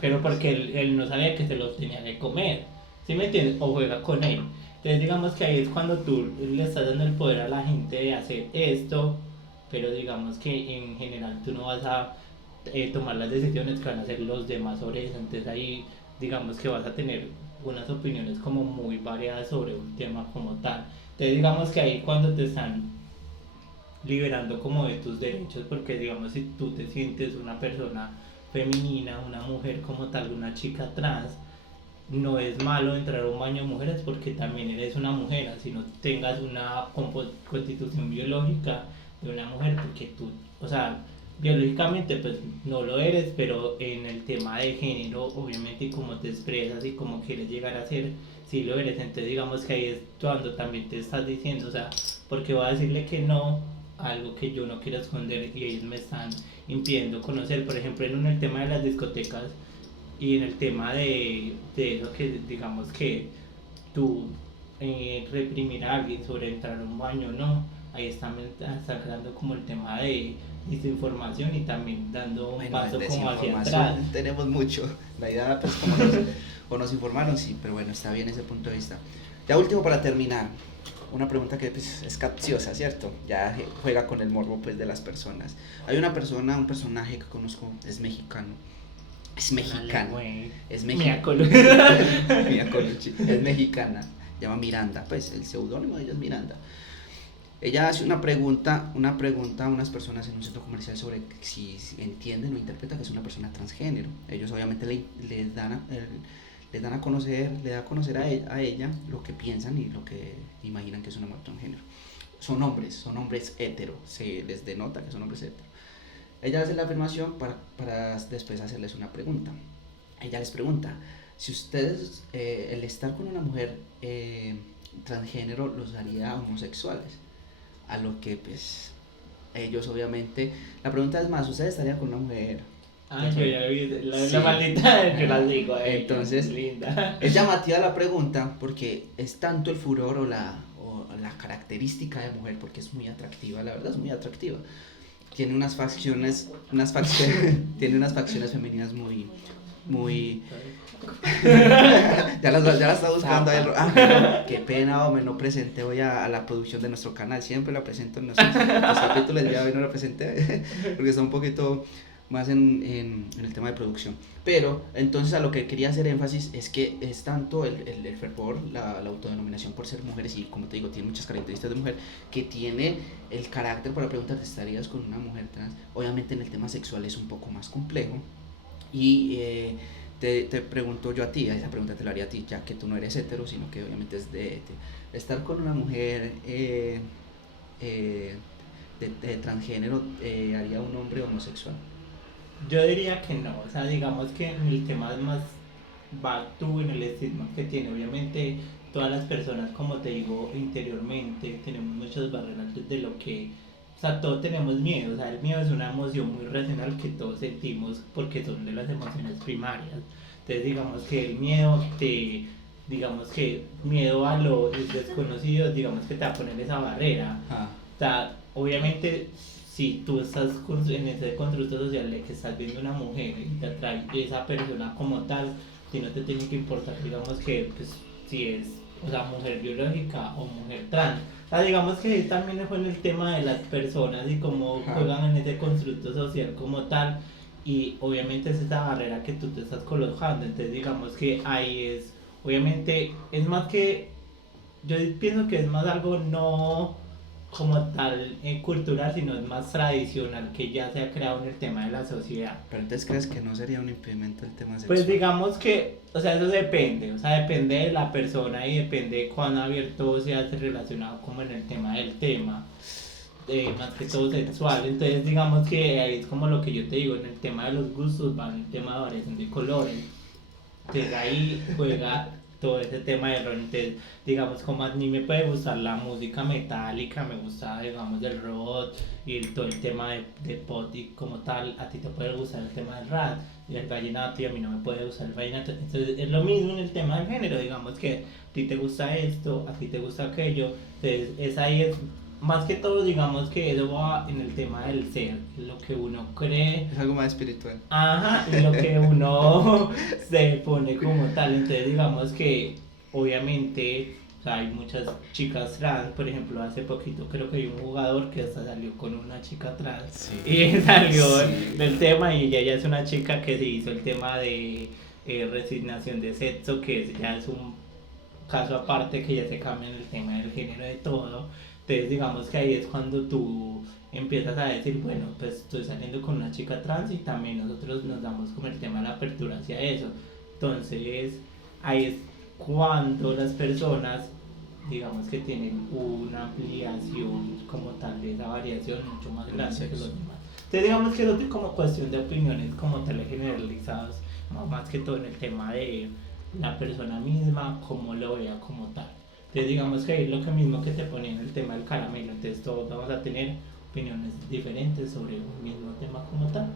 Pero porque él no sabía que se los tenía que comer, ¿sí me entiendes? O juega con él. Entonces digamos que ahí es cuando tú le estás dando el poder a la gente de hacer esto, pero digamos que en general tú no vas a tomar las decisiones que van a hacer los demás sobre eso. Entonces ahí digamos que vas a tener unas opiniones como muy variadas sobre un tema como tal. Entonces digamos que ahí cuando te están liberando como de tus derechos, porque digamos si tú te sientes una persona femenina, una mujer como tal, una chica trans, no es malo entrar a un baño de mujeres porque también eres una mujer, así no tengas una constitución biológica de una mujer, porque tú, o sea, biológicamente pues no lo eres, pero en el tema de género, obviamente, y cómo te expresas y cómo quieres llegar a ser, sí lo eres. Entonces digamos que ahí es cuando también te estás diciendo, o sea, porque voy a decirle que no a algo que yo no quiero esconder y ellos me están impidiendo conocer. Por ejemplo, en el tema de las discotecas y en el tema de eso que digamos que tú reprimir a alguien sobre entrar a un baño, no, ahí están creando como el tema de desinformación y también dando un Bueno, paso de como hacia desinformación atrás. tenemos mucho. La idea, pues, o nos informaron, sí, pero bueno, está bien ese punto de vista. Ya último para terminar, una pregunta que pues, es capciosa, ¿cierto? Ya juega con el morbo pues, de las personas. Hay una persona, un personaje que conozco, es mexicano. Es mexicano. Es Mia mexicana. Mia Colucci. Es mexicana. Se llama Miranda. Pues el seudónimo de ella es Miranda. Ella hace una pregunta a unas personas en un centro comercial sobre si entienden o interpretan que es una persona transgénero. Ellos obviamente le dan a conocer, le da a conocer a ella lo que piensan y lo que imaginan que es una mujer transgénero. Son hombres hetero, se les denota que son hombres hetero. Ella hace la afirmación para después hacerles una pregunta. Ella les pregunta, si ustedes, el estar con una mujer transgénero los haría homosexuales. A lo que pues ellos obviamente, la pregunta es más, ¿ustedes estarían con una mujer? Ah, yo ya vi Sí. la maldita que las digo, Entonces, linda. es llamativa la pregunta porque es tanto el furor o la característica de mujer, porque es muy atractiva, la verdad es muy atractiva. Tiene unas facciones tiene unas facciones femeninas muy ya la está buscando ahí. Qué pena, hombre, no presenté hoy a la producción de nuestro canal, siempre la presento en nuestros capítulos, ya hoy no la presenté porque está un poquito más en el tema de producción. Pero entonces a lo que quería hacer énfasis es que es tanto el fervor, la autodenominación por ser mujeres, y como te digo, tiene muchas características de mujer, que tiene el carácter para preguntar, ¿estarías con una mujer trans? Obviamente en el tema sexual es un poco más complejo. Y te pregunto yo a ti, esa pregunta te la haría a ti, ya que tú no eres hetero, sino que obviamente es de estar con una mujer de transgénero, haría un hombre homosexual. Yo diría que no, o sea, digamos que el tema es más va tú en el estigma que tiene. Obviamente, todas las personas, como te digo interiormente, tenemos muchas barreras de lo que, o sea, todos tenemos miedo. O sea, el miedo es una emoción muy racional que todos sentimos porque son de las emociones primarias. Entonces, digamos que el miedo digamos que miedo a lo desconocido, digamos que te va a poner esa barrera. O sea, obviamente si tú estás en ese constructo social de que estás viendo una mujer y te atrae esa persona como tal, si no te tiene que importar, digamos que pues, si es, o sea, mujer biológica o mujer trans. O sea, digamos que también fue en el tema de las personas y cómo juegan en ese constructo social como tal, y obviamente es esa barrera que tú te estás colocando. Entonces digamos que ahí es obviamente es más que, yo pienso que es más algo no como tal cultural, sino es más tradicional que ya se ha creado en el tema de la sociedad. Pero entonces crees que no sería un impedimento el tema sexual. Pues digamos que, o sea, eso depende, o sea, depende de la persona y depende de cuán abierto se hace relacionado como en el tema del tema, más que todo sexual. Entonces digamos que ahí es como lo que yo te digo, en el tema de los gustos va en el tema de variación de colores. Entonces ahí juega todo ese tema de rol. Entonces, digamos, como a mí me puede gustar la música metálica, me gusta, digamos, el rock y todo el tema de pop y como tal, a ti te puede gustar el tema del rap y el vallenato y a mí no me puede gustar el vallenato. Entonces es lo mismo en el tema del género, digamos que a ti te gusta esto, a ti te gusta aquello. Entonces es ahí, es más que todo, digamos que eso va en el tema del ser, lo que uno cree. Es algo más espiritual. Ajá, y lo que uno se pone como tal. Entonces digamos que obviamente, o sea, hay muchas chicas trans. Por ejemplo, hace poquito creo que hay un jugador que hasta salió con una chica trans, Sí. y salió Sí. del tema, y ella es una chica que se hizo el tema de resignación de sexo, que ya es un caso aparte, que ya se cambia en el tema del género de todo. Entonces digamos que ahí es cuando tú empiezas a decir, bueno, pues estoy saliendo con una chica trans y también nosotros nos damos como el tema de la apertura hacia eso. Entonces ahí es cuando las personas, digamos que tienen una ampliación como tal de esa variación mucho más grande que los demás. Entonces digamos que eso es como cuestión de opiniones como tal generalizadas, más que todo en el tema de la persona misma, como lo vea como tal. Entonces digamos que ahí es lo que mismo que te ponía en el tema del caramelo. Entonces todos vamos a tener opiniones diferentes sobre un mismo tema como tal.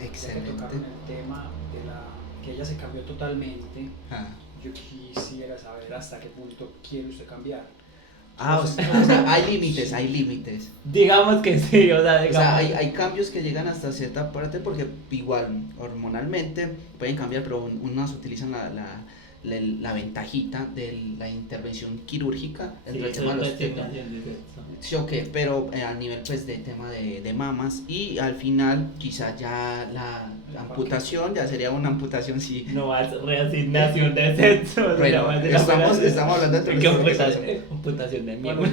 Excelente. Ya que tocaron el tema de la que ella se cambió totalmente, Ah. yo quisiera saber hasta qué punto quiere usted cambiar. O sea, hay límites, hay límites. Digamos que sí, o sea, O digamos. sea, hay cambios que llegan hasta cierta parte porque igual hormonalmente pueden cambiar, pero unas utilizan la ventajita de la intervención quirúrgica dentro del tema de los temas. Sí, ok, pero a nivel pues de tema de mamas y al final quizá ya la amputación ya sería una amputación sí. No es reasignación de sexo. Bueno, estamos hablando de ¿Qué amputación de miembro?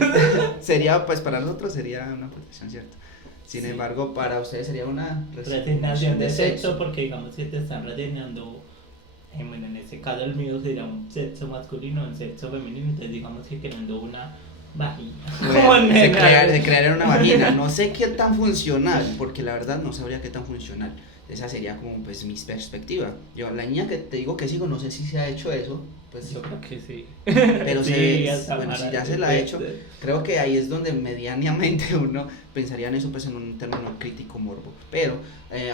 Sería pues para nosotros sería una amputación, ¿cierto? Sin Sí. embargo, para ustedes sería una Reasignación de sexo, porque digamos que te están rellenando. Bueno, en este caso el mío sería un sexo masculino, un sexo femenino, entonces digamos que creando una vagina. Bueno, se crearía una vagina, no sé qué tan funcional, porque la verdad no sabría qué tan funcional. Esa sería como pues mi perspectiva. Yo, la niña que te digo que sigo, no sé si se ha hecho eso, pues Yo creo que sí. pero Sí, bueno, si ya se la ha hecho, creo que ahí es donde medianamente uno pensaría en eso pues en un término crítico morbo. Pero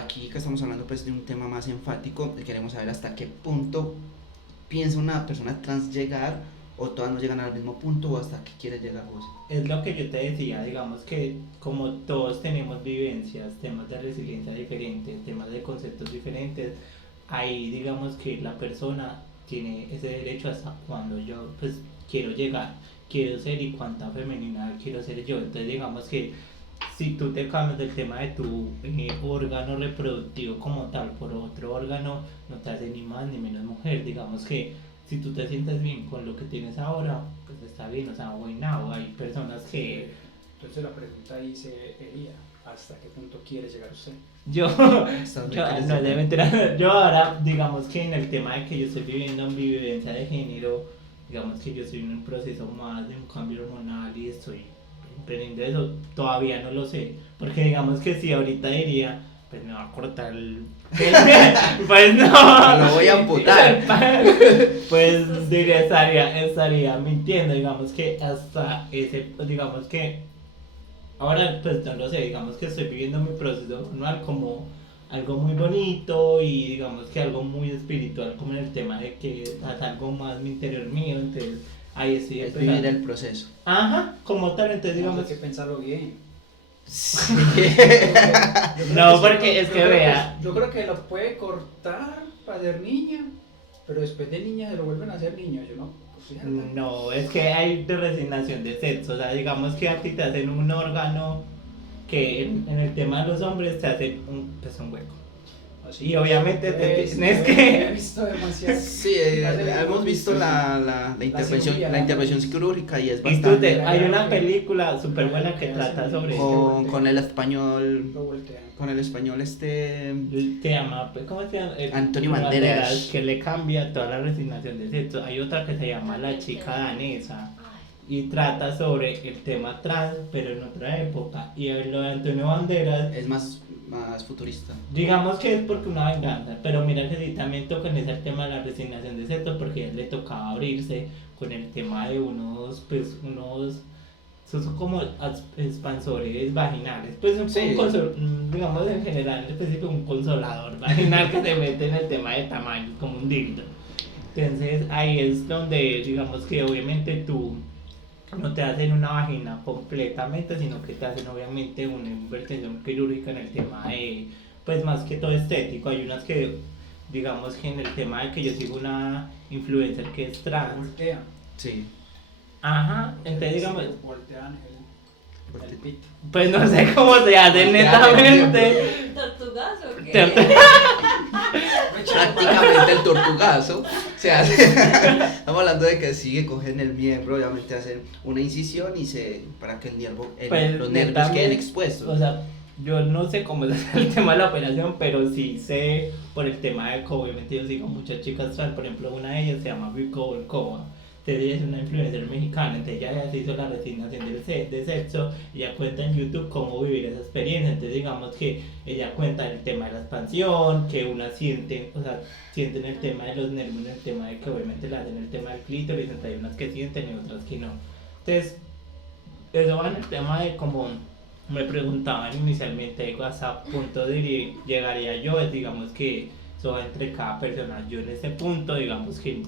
aquí que estamos hablando pues de un tema más enfático, queremos saber hasta qué punto piensa una persona trans llegar, o todas no llegan al mismo punto, o hasta qué quiere llegar vos. Es lo que yo te decía, digamos que como todos tenemos vivencias, temas de resiliencia diferentes, temas de conceptos diferentes, ahí digamos que la persona tiene ese derecho hasta cuando yo pues quiero llegar, quiero ser y cuánta femenina quiero ser yo. Entonces digamos que si tú te cambias del tema de tu órgano reproductivo como tal por otro órgano, no te hace ni más ni menos mujer. Digamos que si tú te sientes bien con lo que tienes ahora, pues está bien, o sea, bueno, hay personas que... Entonces la pregunta ahí sería, ¿hasta qué punto quiere llegar usted? Yo no, de mentira. Yo ahora, digamos que en el tema de que yo estoy viviendo mi vivencia de género, digamos que yo estoy en un proceso más de un cambio hormonal y estoy emprendiendo eso, todavía no lo sé, porque digamos que si ahorita diría, pues me va a cortar el... pues no, lo voy a amputar. pues diría, estaría mintiendo. Digamos que hasta ese, digamos que ahora pues no lo sé, digamos que estoy viviendo mi proceso hormonal como algo muy bonito y digamos que algo muy espiritual, como en el tema de que es algo más mi interior mío. Entonces ahí estoy Es empezando. vivir el proceso. Ajá, como tal. Entonces digamos Hay que pensarlo bien. Sí. no, porque es que vea, Yo creo que lo puede cortar para ser niña, pero después de niña se lo vuelven a hacer niño. Yo no. Pues, fíjate. no, es que hay de resignación de sexo. O sea, digamos que a ti te hacen un órgano que en el tema de los hombres te hacen un hueco. Así Y obviamente te es, tienes he que... visto demasiado. Sí, hemos visto la intervención quirúrgica y es Y tú bastante hay una película súper buena que trata sobre eso. con el español, Lo voltean. con el español Se llama, pues, ¿cómo se llama? Antonio Banderas. Que le cambia toda la resignación de sexo. Hay otra que se llama La chica danesa y trata sobre el tema trans, pero en otra época. Y lo de Antonio Banderas, es más futurista. digamos que es porque una venganza, pero mira que sí también tocan ese tema de la resignación de sexo, porque a él le tocaba abrirse con el tema de son como expansores vaginales, pues Sí. digamos en general, en específico un consolador vaginal que se mete en el tema de tamaño, como un dildo. Entonces ahí es donde digamos que obviamente tú no te hacen una vagina completamente, sino que te hacen obviamente una intervención quirúrgica en el tema de, pues más que todo estético. Hay unas que, digamos que en el tema de que yo sigo una influencer que es trans. Voltean. Sí. Ajá, entonces digamos, Voltean el pito. pues no sé cómo se hace netamente. ¿Tortugazo o qué? Prácticamente el tortugazo se hace. Estamos hablando de que sí, que cogen el miembro, obviamente hacen una incisión para que Pues, los nervios netamente, queden expuestos. O sea, yo no sé cómo es el tema de la operación, pero sí sé por el tema de que obviamente yo sigo muchas chicas trans, por ejemplo una de ellas se llama Vico Volkova. Ella es una influencer mexicana, entonces ella ya se hizo la resignación de sexo, ella cuenta en YouTube cómo vivir esa experiencia, entonces digamos que ella cuenta el tema de la expansión, que una siente, o sea, sienten el tema de los nervios, el tema de que obviamente le hacen el tema del clítoris, entonces hay unas que sienten y otras que no. Entonces, eso va en el tema de como me preguntaban inicialmente, digo, hasta punto de llegaría yo, digamos que eso va entre cada persona, yo en ese punto, digamos que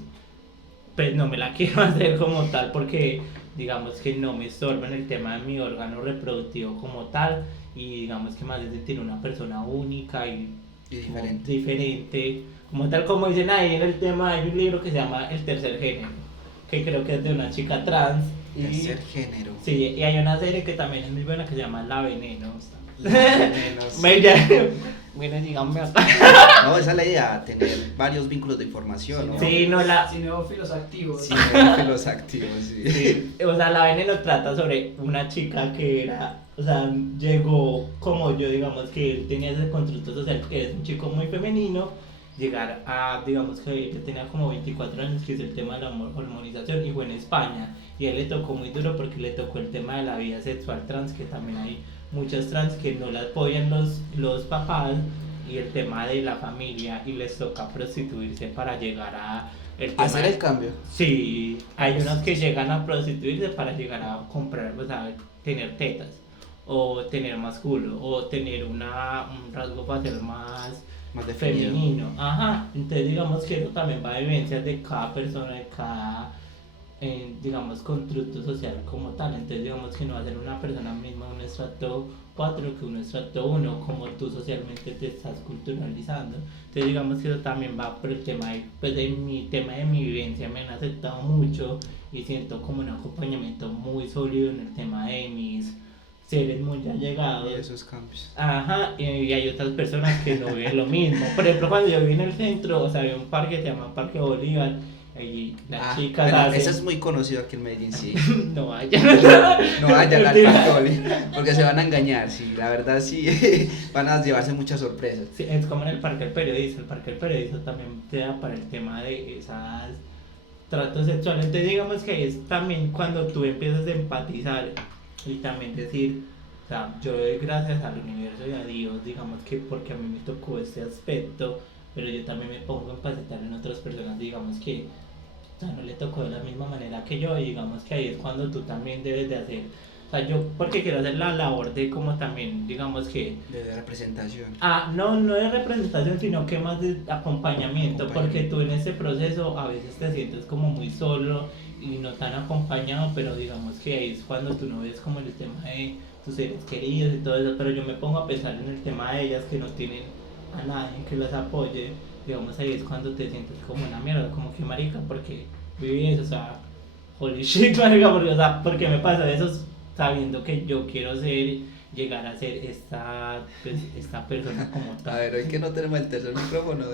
pues no me la quiero hacer como tal porque digamos que no me estorba en el tema de mi órgano reproductivo como tal y digamos que más de sentir una persona única y diferente, como tal como dicen ahí en el tema. Hay un libro que se llama El tercer género, que creo que es de una chica trans. Tercer género. Sí, y hay una serie que también es muy buena que se llama La Veneno. Bueno, díganme acá. No, esa es la idea, tener varios vínculos de información, ¿no? Sí, no la... Cineófilos activos. Sí, los activos, sí. Sí, o sea, La Veneno trata sobre una chica que era, o sea, llegó como yo, digamos que él tenía ese constructo social que es un chico muy femenino, llegar a, digamos que él tenía como 24 años, que es el tema de la hormonización, y fue en España, y a él le tocó muy duro porque le tocó el tema de la vida sexual trans, que también hay muchas trans que no las apoyan los papás, y el tema de la familia, y les toca prostituirse para llegar a hacer el cambio. Sí, hay unos que llegan a prostituirse para llegar a comprar, pues a tener tetas, o tener más culo, o tener un rasgo facial más definido. femenino. Ajá, entonces digamos que eso también va a vivencias de cada persona, de cada, digamos, constructo social como tal. Entonces digamos que no va a ser una persona misma un estrato 4 que un estrato 1, como tú socialmente te estás culturalizando. Entonces digamos que eso también va por el tema de mi tema de mi vivencia. Me han aceptado mucho y siento como un acompañamiento muy sólido en el tema de mis seres muy allegados. Y esos cambios. Ajá, y hay otras personas que no ven lo mismo. Por ejemplo, cuando yo vine al centro, o sea, había un parque que se llama Parque Bolívar, y las chicas bueno, hacen... eso es muy conocido aquí en Medellín, sí. No vayan. No vayan al Parque Bolívar, porque se van a engañar, sí, la verdad sí, van a llevarse muchas sorpresas. Sí, es como en el Parque del Periodista. El Parque del Periodista también te da para el tema de esas tratos sexuales. Entonces digamos que es también cuando tú empiezas a empatizar y también decir, o sea, yo doy gracias al universo y a Dios, digamos que porque a mí me tocó este aspecto, pero yo también me pongo a empacitar en otras personas, digamos que, o sea, no le tocó de la misma manera que yo, y digamos que ahí es cuando tú también debes de hacer, o sea, yo porque quiero hacer la labor de como también, digamos que... De representación. No de representación, sino que más de acompañamiento, porque tú en ese proceso a veces te sientes como muy solo y no tan acompañado, pero digamos que ahí es cuando tú no ves como el tema de tus seres queridos y todo eso, pero yo me pongo a pensar en el tema de ellas que no tienen a nadie que las apoye, digamos ahí es cuando te sientes como una mierda, como que marica, porque viví eso, o sea, holy shit, marica, porque, o sea, porque me pasa eso sabiendo que yo quiero ser llegar a ser esta persona como A tal. ver, hoy que no tenemos el tercer micrófono,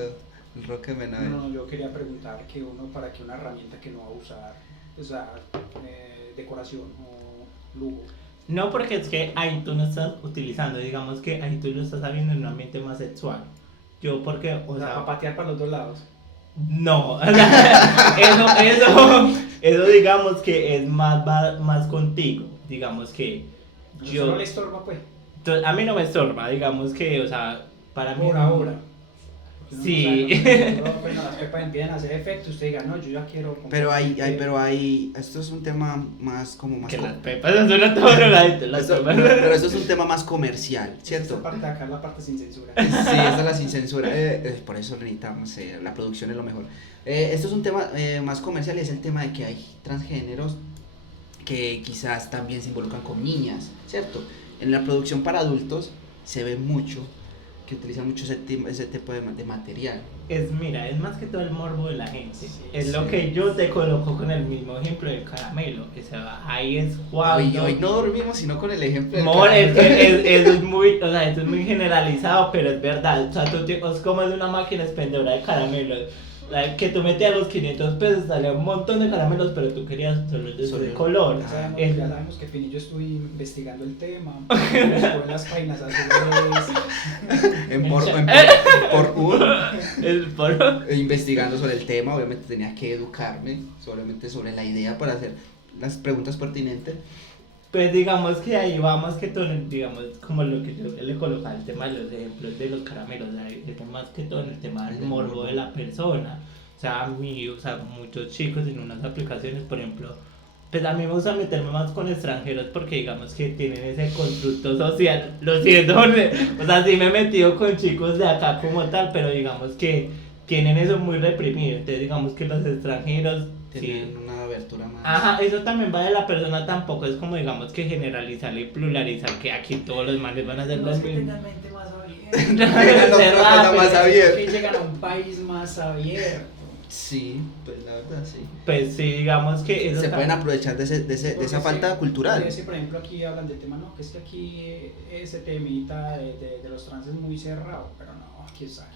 el Roque me No, yo quería preguntar que uno para que una herramienta que no va a usar, o sea, decoración o lujo. No, porque es que ahí tú no estás utilizando, digamos que ahí tú lo estás sabiendo en un ambiente más sexual. Yo porque, O sea, para patear para los dos lados. no, o sea, eso digamos que es más contigo, digamos que Yo no le estorba, pues. a mí no me estorba, digamos que, o sea, para mí... Por ahora. Porque uno Sí. no sabe, cuando pues, las pepas empiezan a hacer efecto, usted diga, no, yo ya quiero... Pero esto es un tema más como más... Que las pepas son a todos los lados, pero eso es un tema más comercial, Esta ¿cierto? parte de acá es la parte sin censura. Sí, esta es la sin censura, por eso necesitamos, la producción es lo mejor. Esto es un tema más comercial y es el tema de que hay transgéneros que quizás también se involucran con niñas, ¿cierto? En la producción para adultos se ve mucho que utilizan mucho ese tipo de material. Mira, es más que todo el morbo de la gente. Sí, es lo sí. que yo te coloco con el mismo ejemplo del caramelo. O sea, ahí es cuando... Hoy no dormimos sino con el ejemplo del Amor, caramelo. eso es muy, o sea, esto es muy generalizado, pero es verdad. O sea, es como de una máquina expendedora de caramelos. Que tú metías los 500 pesos, salía un montón de caramelos, pero tú querías solo de Solo ese color. Ya sabemos que Pini y yo estuve investigando el tema, buscó en las páginas azules. En por un El poro. investigando sobre el tema, obviamente tenía que educarme sobre la idea para hacer las preguntas pertinentes. Pues digamos que ahí va más que todo, digamos, como lo que yo le colocaba, el tema de los ejemplos de los caramelos, el tema más que todo en el tema del morbo de la persona. O sea, a mí, o sea, muchos chicos en unas aplicaciones, por ejemplo, pues a mí me gusta meterme más con extranjeros porque digamos que tienen ese constructo social, lo siento, o sea, sí me he metido con chicos de acá como tal, pero digamos que tienen eso muy reprimido, entonces digamos que los extranjeros... Tienen Sí. una abertura más. Ajá, eso también va de la persona, tampoco es como digamos que generalizar y pluralizar que aquí todos los males van a ser No los es que mismos. tengan mente más abierta. Tengan otra cosa más abierta. Que llegan a un país más abierto. Sí, pues la verdad sí. Pues sí, digamos que eso Se pueden tam- aprovechar de Porque esa es falta que, cultural. porque es que, por ejemplo, aquí hablan del tema, no, que es que aquí ese temita de los trans es muy cerrado, pero no,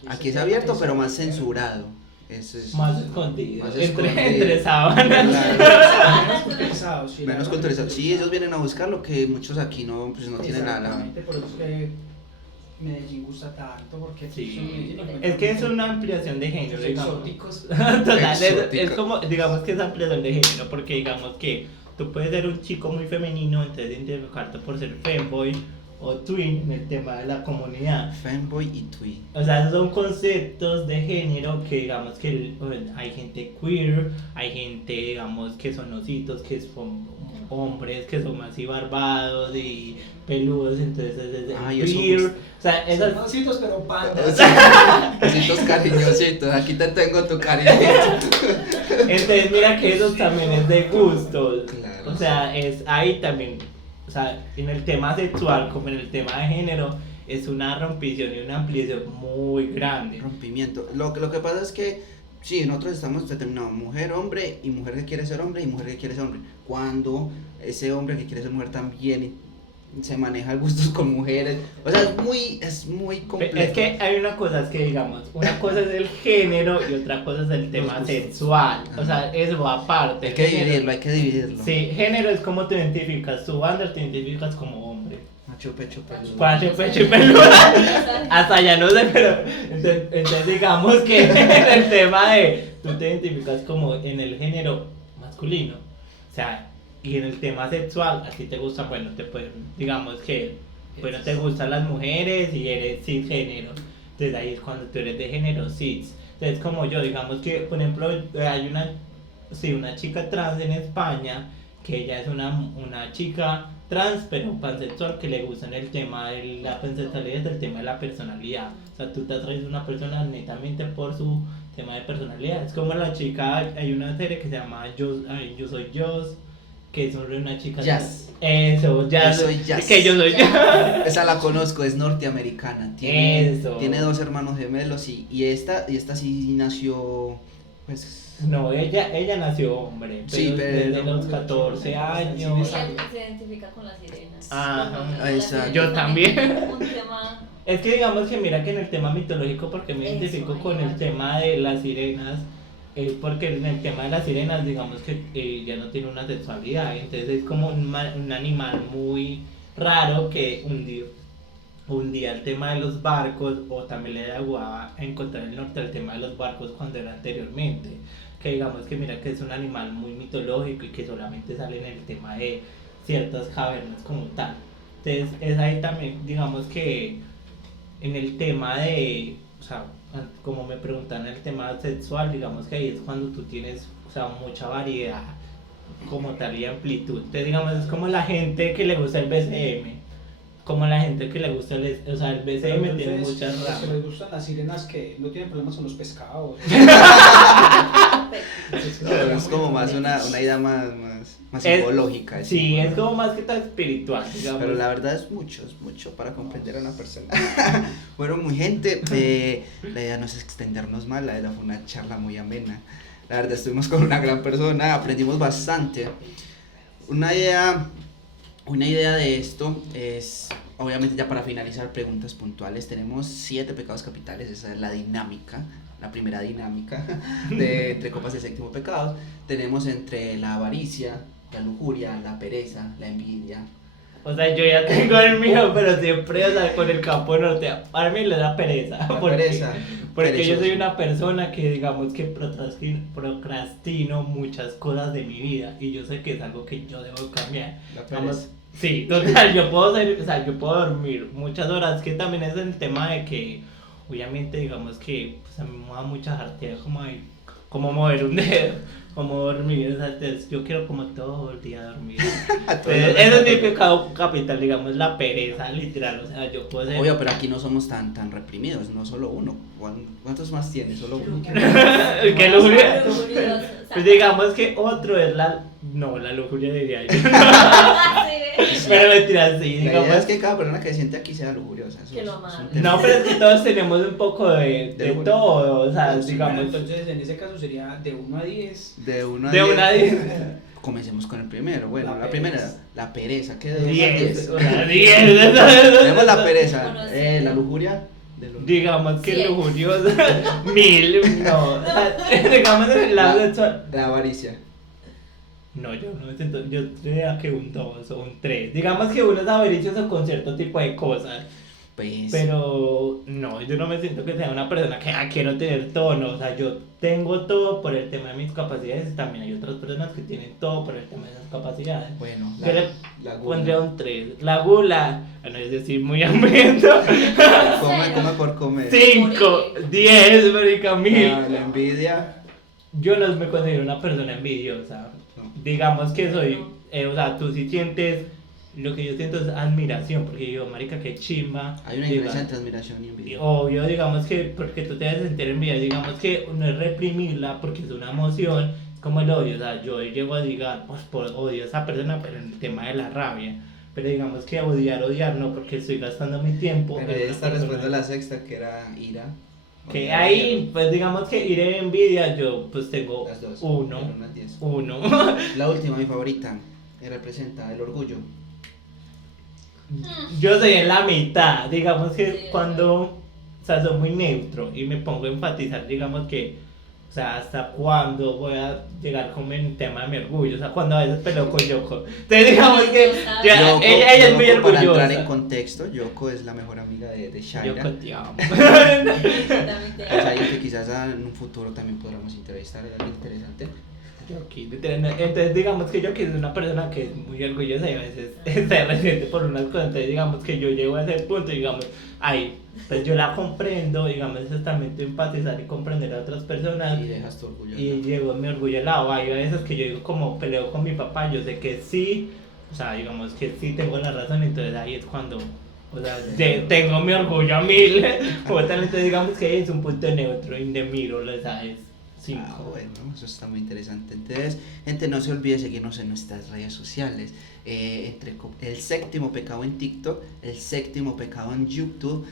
Aquí es abierto, pero más censurado. Eso es más escondido, más entre escondido. sábanas. Menos culturizado, sí. Menos la culturizado. verdad, Sí, ellos vienen a buscar lo que muchos aquí no, pues no tienen nada. Exactamente, por eso es que Medellín gusta tanto, porque aquí Sí, son Medellín es que es una ampliación de género, muchos digamos. exóticos. Total, es Exótica. como, digamos que es ampliación de género, porque digamos que tú puedes ser un chico muy femenino, entonces identificarte por ser femboy o twin en el tema de la comunidad. Fanboy y Twee. O sea, esos son conceptos de género que digamos que hay gente queer, hay gente digamos que son ositos, que son hombres que son así barbados y peludos, entonces es Ay, el eso queer. gusta. O sea, esas... Son ositos, pero pandas. Besitos cariñositos, aquí te tengo tu cariño. Entonces mira que eso también es de gustos. Claro. O sea, es ahí también, o sea, en el tema sexual como en el tema de género, es una rompición y una ampliación muy grande. Rompimiento. Lo que pasa es que, sí, nosotros estamos determinados, mujer, hombre, y mujer que quiere ser hombre, y mujer que quiere ser hombre. Cuando ese hombre que quiere ser mujer también se maneja gustos con mujeres. O sea, es muy complejo. Es que hay una cosa, es que digamos, una cosa es el género y otra cosa es el tema gustos. sexual. O sea, eso aparte. Hay que Género- hay que dividirlo. Sí, género es como te identificas, tu banda te identificas como hombre. Macho, pecho, peludo. Cuacho, pecho y peluda. Hasta allá no sé, pero entonces digamos que en el tema de tú te identificas como en el género masculino. O sea, y en el tema sexual, a ti te gusta, bueno, digamos que bueno, te gustan las mujeres y eres cisgénero. Entonces ahí es cuando tú eres de género cis. Entonces como yo, digamos que, por ejemplo, hay una chica trans en España, que ella es una chica trans pero pansexual que le gusta en el tema de la pansexualidad, el tema de la personalidad. O sea, tú te atraes a una persona netamente por su tema de personalidad. Es como la chica, hay una serie que se llama Yo Soy Joss, que es sobre una chica Jazz. Eso, Jazz. Yo soy Jazz. Que yo soy Jazz. Esa la conozco, es norteamericana. Tiene 2 hermanos gemelos y esta sí nació Pues No, ella nació hombre, pero Sí, pero desde no, los 14 años. sí, Ella se identifica con las sirenas. Ajá, Como las exacto. sirenas Yo también. Un tema Es que digamos que mira que en el tema mitológico, porque me Eso, identifico ahí con va el yo. tema de las sirenas, porque en el tema de las sirenas, digamos que ya no tiene una sexualidad, entonces es como un animal muy raro que hundía el tema de los barcos, o también le ayudaba a encontrar el norte del tema de los barcos cuando era anteriormente. Que digamos que mira que es un animal muy mitológico y que solamente sale en el tema de ciertas cavernas como tal. Entonces es ahí también, digamos que en el tema de, o sea, como me preguntan el tema sexual, digamos que ahí es cuando tú tienes, o sea, mucha variedad como tal y amplitud. Entonces digamos es como la gente que le gusta el BCM, como la gente que le gusta o sea, el BCM tiene muchas Los que ramas. les gustan las sirenas que no tienen problemas con los pescados. es como más una idea más Es- psicológica. Sí, ¿no? es como más que todo espiritual, digamos. Pero la verdad es mucho para comprender a una persona. Bueno, muy gente, la idea no es extendernos más, la idea fue una charla muy amena. La verdad estuvimos con una gran persona, aprendimos bastante. Una idea de esto es, obviamente ya para finalizar, preguntas puntuales. Tenemos 7 pecados capitales, esa es la dinámica, la primera dinámica de entre copas de séptimo pecados. Tenemos entre la avaricia, la lujuria, la pereza, la envidia. O sea, yo ya tengo el mío, pero siempre, o sea, con el campo norte, a mí le da pereza. La porque- pereza. Porque yo perezoso. soy una persona que digamos que procrastino muchas cosas de mi vida y yo sé que es algo que yo debo cambiar. La Digamos, pereza. sí, total, yo puedo ser, o sea, yo puedo dormir muchas horas, que también es el tema de que obviamente digamos que pues, a mí me da mucha jartera como mover un dedo, como dormir, o sea, entonces, yo quiero como todo el día dormir. Entonces, ese es mi pecado capital, digamos, la pereza, literal, o sea, yo puedo ser... Obvio, pero aquí no somos tan reprimidos, no solo uno. ¿Cuántos más tienes? Solo uno. ¿Qué lujuria? lujurioso, o sea, Pues digamos que otro es la lujuria diría yo. sí, Pero mentira, sí, La digamos. idea es que cada persona que siente aquí sea lujuriosa. Eso Que lo es amable. un tema. No, pero es que todos tenemos un poco de lujuria. todo, o sea, Sí, digamos. entonces en ese caso sería de 1 a 10. De 1 a De 10. una a 10. Comencemos con el primero. Bueno, La la primera, pereza. la pereza. ¿Qué de 1 a 10. 10? O sea, 10. Tenemos la pereza, Bueno, sí. la lujuria. Digamos que 100. lujurioso. 1000, no. O sea, digamos en el lado sexual. La avaricia. No, yo no me siento. Yo diría que un 2 o un 3. Digamos que uno es avaricioso con cierto tipo de cosas. Pues. Pero no, yo no me siento que sea una persona que quiero tener todo, no, o sea, yo tengo todo por el tema de mis capacidades y también hay otras personas que tienen todo por el tema de esas capacidades. Bueno, Yo le la pondría gula. un 3. La gula, bueno, es decir, muy hambriento. Come por comer. 5, 10, marica, 1000. La envidia. Yo no me considero una persona envidiosa. No. Digamos que soy, o sea, tú sí sientes, lo que yo siento es admiración, porque digo, marica, qué chimba. Hay una diga, diferencia entre admiración y envidia. obvio, digamos que porque tú te debes sentir envidia, digamos que no es reprimirla porque es una emoción, es como el odio, o sea, yo llego a digar, pues por odio a esa persona, pero en el tema de la rabia, pero digamos que odiar no, porque estoy gastando mi tiempo. Pero en ella una está persona respondiendo la sexta, que era ira. que Odiar, ahí, pues digamos que iré de envidia, yo pues tengo las dos. uno. Pero unas 10. Uno. La última, mi favorita, representa el orgullo. Yo soy en la mitad, digamos que Sí, cuando, o sea, soy muy neutro y me pongo a enfatizar, digamos que, o sea, hasta cuándo voy a llegar con el tema de mi orgullo, o sea, cuando a veces peleo con Yoko. Entonces, digamos que ella es muy Yoko, para entrar en orgullosa. contexto, Yoko es la mejor amiga de Shaira. Yoko, te amo. Es alguien que quizás en un futuro también podamos entrevistar, es alguien interesante. Yoki, entonces digamos que Yoki es una persona que es muy orgullosa y a veces se resiente por unas cosas, entonces digamos que yo llego a ese punto, digamos, ahí, pues yo la comprendo, digamos, es también tu empatizar y comprender a otras personas Y dejas tu orgullo. y llego mi orgullo al lado, hay veces que yo digo como peleo con mi papá, yo sé que sí, o sea, digamos que sí tengo la razón, entonces ahí es cuando, o sea, tengo mi orgullo a 1000, o tal, entonces digamos que es un punto neutro, y de miro, ¿sabes? 5. Bueno, eso está muy interesante. Entonces, gente, no se olvide seguirnos en nuestras redes sociales. El séptimo pecado en TikTok, el séptimo pecado en YouTube,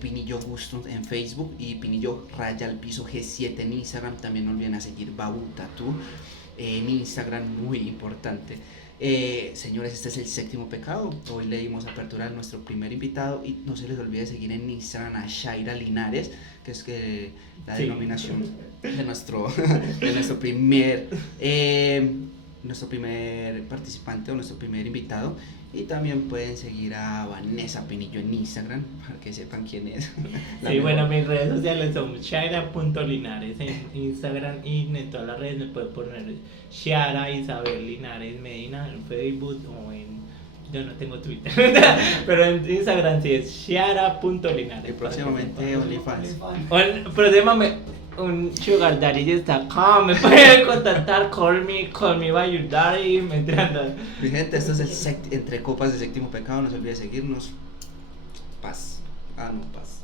Pinillo Gusto en Facebook y Pinillo Raya al Piso G7 en Instagram. También no olviden a seguir Babu Tattoo en Instagram, muy importante. Señores, este es el séptimo pecado. Hoy le dimos apertura a nuestro primer invitado y no se les olvide seguir en Instagram a Shaira Linares, que es la Sí. denominación de nuestro primer participante o nuestro primer invitado. Y también pueden seguir a Vanessa Pinillo en Instagram para que sepan quién es. La Sí, mejor. bueno, mis redes sociales son shaira.linares en Instagram y en todas las redes me pueden poner Shaira Isabel Linares Medina en Facebook o en... Yo no tengo Twitter, pero en Instagram sí es shaira.linares. Y próximamente OnlyFans. Próximamente un sugar daddy está acá, me pueden contactar, call me by your daddy, me entiendes. Mi gente, esto es el Entre Copas de Séptimo Pecado. No se olvide seguirnos. Paz. No, paz.